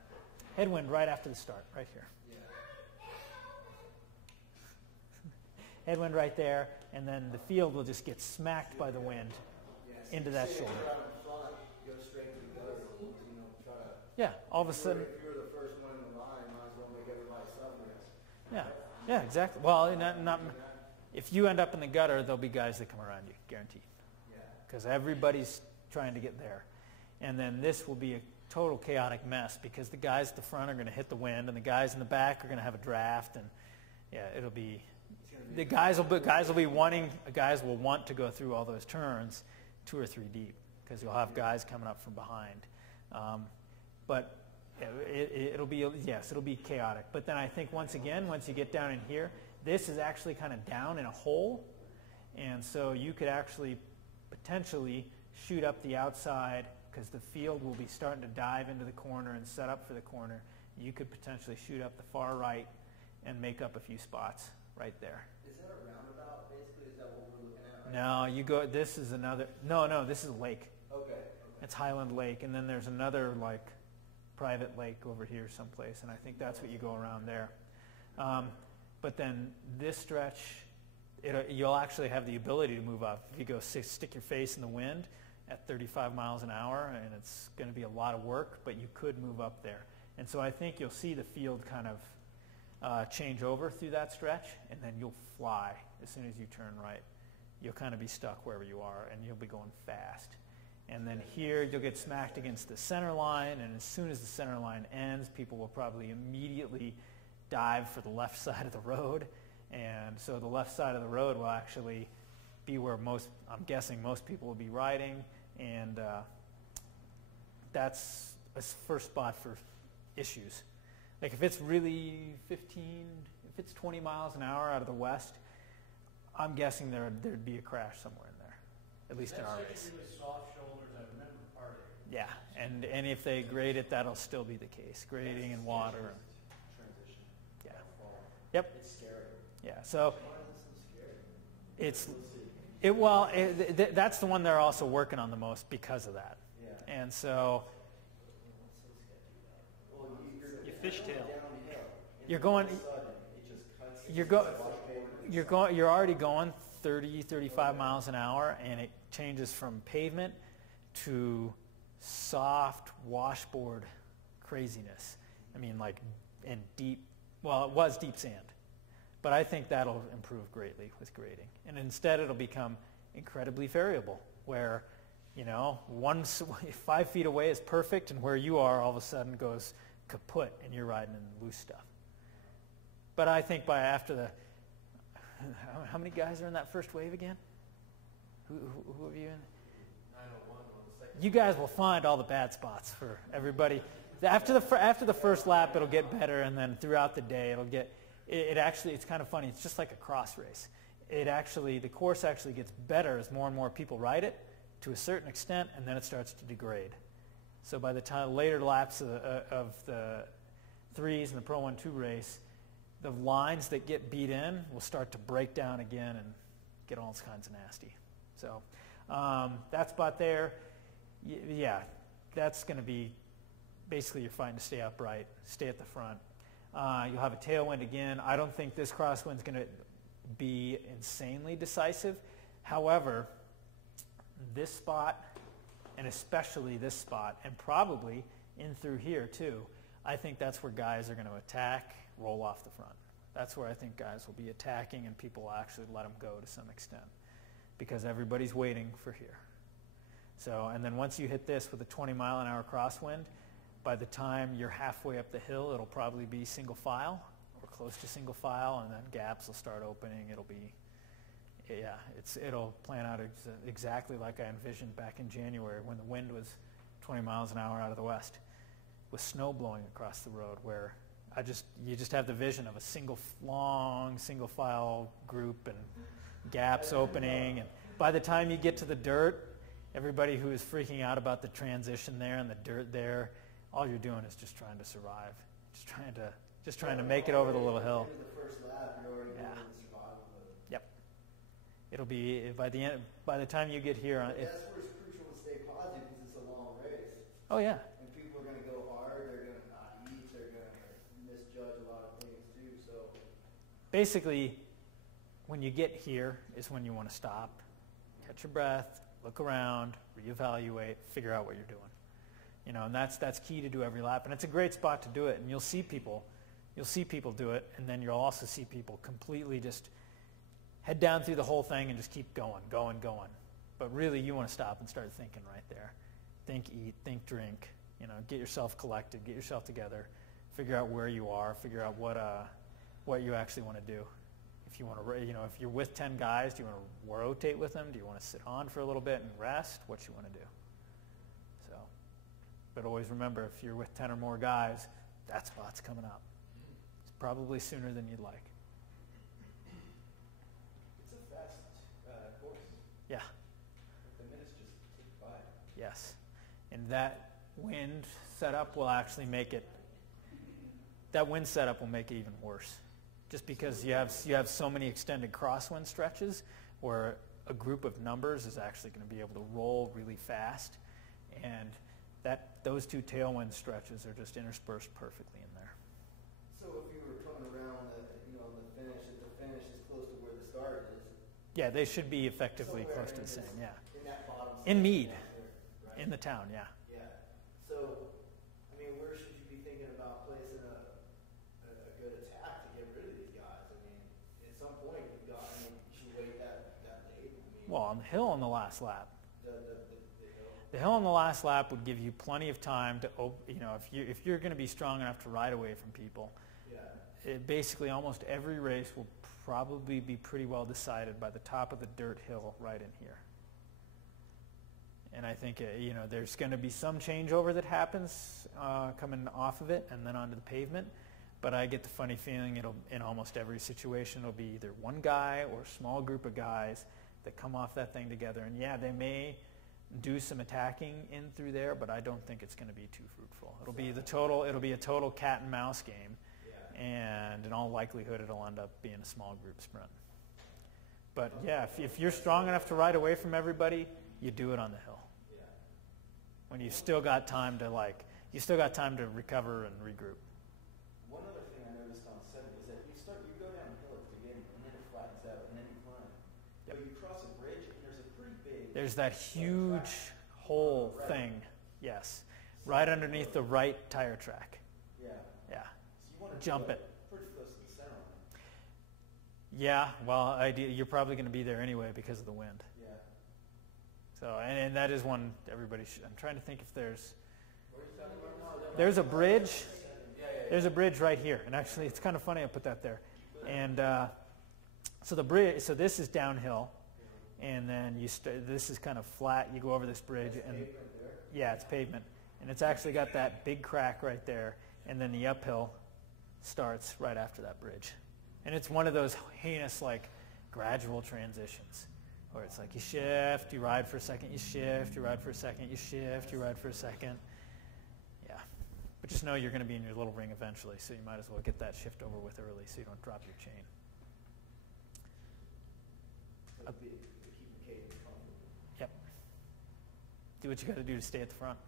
Headwind right after the start, right here. Yeah. Headwind right there, and then the field will just get smacked by the wind into that shoulder. Go straight to the gutter, try to. Yeah, all of a sudden. If you're the first one in the line, might as well make everybody suffer. Yeah, exactly. Well, if you end up in the gutter, there'll be guys that come around you, guaranteed. Yeah. Because everybody's trying to get there. And then this will be a total chaotic mess because the guys at the front are going to hit the wind and the guys in the back are going to have a draft, and yeah, it'll be the guys will want to go through all those turns 2 or 3 deep because you'll have guys coming up from behind. But it'll be chaotic. But then I think once you get down in here, this is actually kind of down in a hole, and so you could actually potentially shoot up the outside because the field will be starting to dive into the corner and set up for the corner. You could potentially shoot up the far right and make up a few spots right there. Is that a roundabout, basically? Is that what we're looking at right No, you go, this is another, no, this is a lake. Okay. It's Highland Lake, and then there's another like private lake over here someplace, and I think that's what you go around there. But then this stretch, you'll actually have the ability to move up. If you go stick your face in the wind at 35 miles an hour, and it's going to be a lot of work, but you could move up there. And so I think you'll see the field kind of change over through that stretch, and then you'll fly as soon as you turn right. You'll kind of be stuck wherever you are, and you'll be going fast. And then here, you'll get smacked against the center line, and as soon as the center line ends, people will probably immediately dive for the left side of the road. And so the left side of the road will actually be where I'm guessing most people will be riding, and that's a first spot for issues. Like if it's really 20 miles an hour out of the west, I'm guessing there'd be a crash somewhere in there, at least in our race. That's really soft shoulders. I remember part of it. Yeah, and if they grade it, that'll still be the case. Grading and water. Transition. Yeah. Fall. Yep. It's scary. Yeah. So Why is it so scary? that's the one they're also working on the most because of that. Yeah. And so Well, You fishtail. downhill. you're going. All of a sudden, it just cuts. You're already going 30, 35 miles an hour, and it changes from pavement to soft washboard craziness. I mean, like, and deep, well, it was deep sand. But I think that'll improve greatly with grading. And instead, it'll become incredibly variable, where, 5 feet away is perfect, and where you are all of a sudden goes kaput, and you're riding in loose stuff. But I think after the, how many guys are in that first wave again? Who have you in? 901 on the second. You guys will find all the bad spots for everybody. After the first lap, it'll get better, and then throughout the day, it'll get. It's kind of funny. It's just like a cross race. The course actually gets better as more and more people ride it to a certain extent, and then it starts to degrade. So by the time later laps of the threes and the Pro 1-2 race, the lines that get beat in will start to break down again and get all kinds of nasty. So that spot there, that's going to be basically you're fighting to stay upright, stay at the front. You'll have a tailwind again. I don't think this crosswind's going to be insanely decisive. However, this spot, and especially this spot, and probably in through here too, I think that's where guys are going to attack, roll off the front. That's where I think guys will be attacking, and people will actually let them go to some extent because everybody's waiting for here. So, and then once you hit this with a 20-mile-an-hour crosswind, by the time you're halfway up the hill, it'll probably be single file or close to single file, and then gaps will start opening. It'll plan out exactly like I envisioned back in January when the wind was 20 miles an hour out of the west with snow blowing across the road, where you just have the vision of a long single file group and gaps opening, and by the time you get to the dirt, everybody who is freaking out about the transition there and the dirt there, all you're doing is just trying to survive, just trying to make it over the little hill. After the first lap, you're already Yeah. doing the survival mode. Yep. It'll be by the time you get here. That's where it's crucial to stay positive because it's a long race. Oh yeah. And people are going to go hard. They're going to not eat. They're going to misjudge a lot of things too. So Basically, when you get here is when you want to stop, catch your breath, look around, reevaluate, figure out what you're doing. And that's key to do every lap, and it's a great spot to do it. And you'll see people do it, and then you'll also see people completely just head down through the whole thing and just keep going. But really, you want to stop and start thinking right there. Think, eat, think, drink. get yourself collected, get yourself together, figure out where you are, figure out what you actually want to do. If you want to, if you're with 10 guys, do you want to rotate with them? Do you want to sit on for a little bit and rest? What you want to do? So, but always remember, if you're with 10 or more guys, that spot's coming up. It's probably sooner than you'd like. It's a fast course. Yeah. The minutes just tick by. Yes. And that wind setup will actually make it, that wind setup will make it even worse. Just because you have so many extended crosswind stretches where a group of numbers is actually going to be able to roll really fast. And those two tailwind stretches are just interspersed perfectly in there. So if you were coming around the finish, if the finish is close to where the start is. Yeah, they should be effectively close to the same, yeah. In that bottom In Mead, right? in the town, yeah. Yeah. So, where should you be thinking about placing a good attack to get rid of these guys? At some point, you should wait that late. Well, on the hill on the last lap. The hill. The hill on the last lap would give you plenty of time to, if you're going to be strong enough to ride away from people. Yeah. Basically, almost every race will probably be pretty well decided by the top of the dirt hill right in here. And I think, there's going to be some changeover that happens coming off of it and then onto the pavement. But I get the funny feeling in almost every situation, it'll be either one guy or a small group of guys that come off that thing together. And yeah, they may do some attacking in through there, but I don't think it's going to be too fruitful. It'll be a total cat and mouse game. Yeah. And in all likelihood, it'll end up being a small group sprint. But yeah, if you're strong enough to ride away from everybody, you do it on the hill. Yeah. When you've still got time to recover and regroup. One other thing I noticed on 7 is that you go downhill at the beginning, and then it flattens out, and then you climb. Yep. But you cross a bridge, and there's a pretty big... There's that huge hole thing, yes, right underneath the right tire track. Yeah. Yeah, So you want to jump it. Pretty close to the center on it. Yeah, well, you're probably going to be there anyway because of the wind. Yeah. So, and that is one everybody should. I'm trying to think if there's a bridge. Yeah, yeah. There's a bridge right here, and actually, it's kind of funny I put that there. And so the bridge. So this is downhill, and then this is kind of flat. You go over this bridge, and yeah, it's pavement, and it's actually got that big crack right there, and then the uphill starts right after that bridge, and it's one of those heinous gradual transitions. Where it's like you shift, you ride for a second, you shift, you ride for a second, you shift, you ride for a second. Yeah. But just know you're going to be in your little ring eventually, so you might as well get that shift over with early so you don't drop your chain. So keep the cadence comfortable. Yep. Do what you got to do to stay at the front.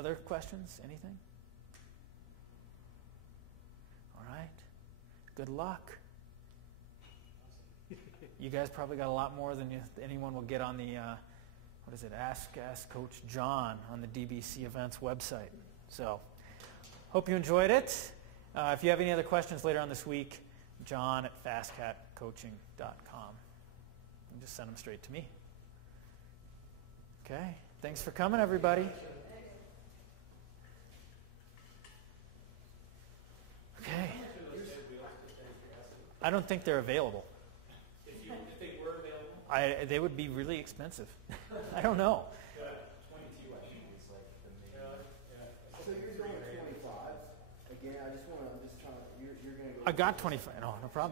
Other questions? Anything? All right. Good luck. You guys probably got a lot more than anyone will get on the, Ask Coach John on the DBC Events website. So, hope you enjoyed it. If you have any other questions later on this week, John at fastcatcoaching.com. And just send them straight to me. Okay. Thanks for coming, everybody. Okay. I don't think they're available. If they were available? They would be really expensive. I don't know. 22, I think, is like the main... So you're going 25. Again, I just want to, you're going to go... I got 25. No problem.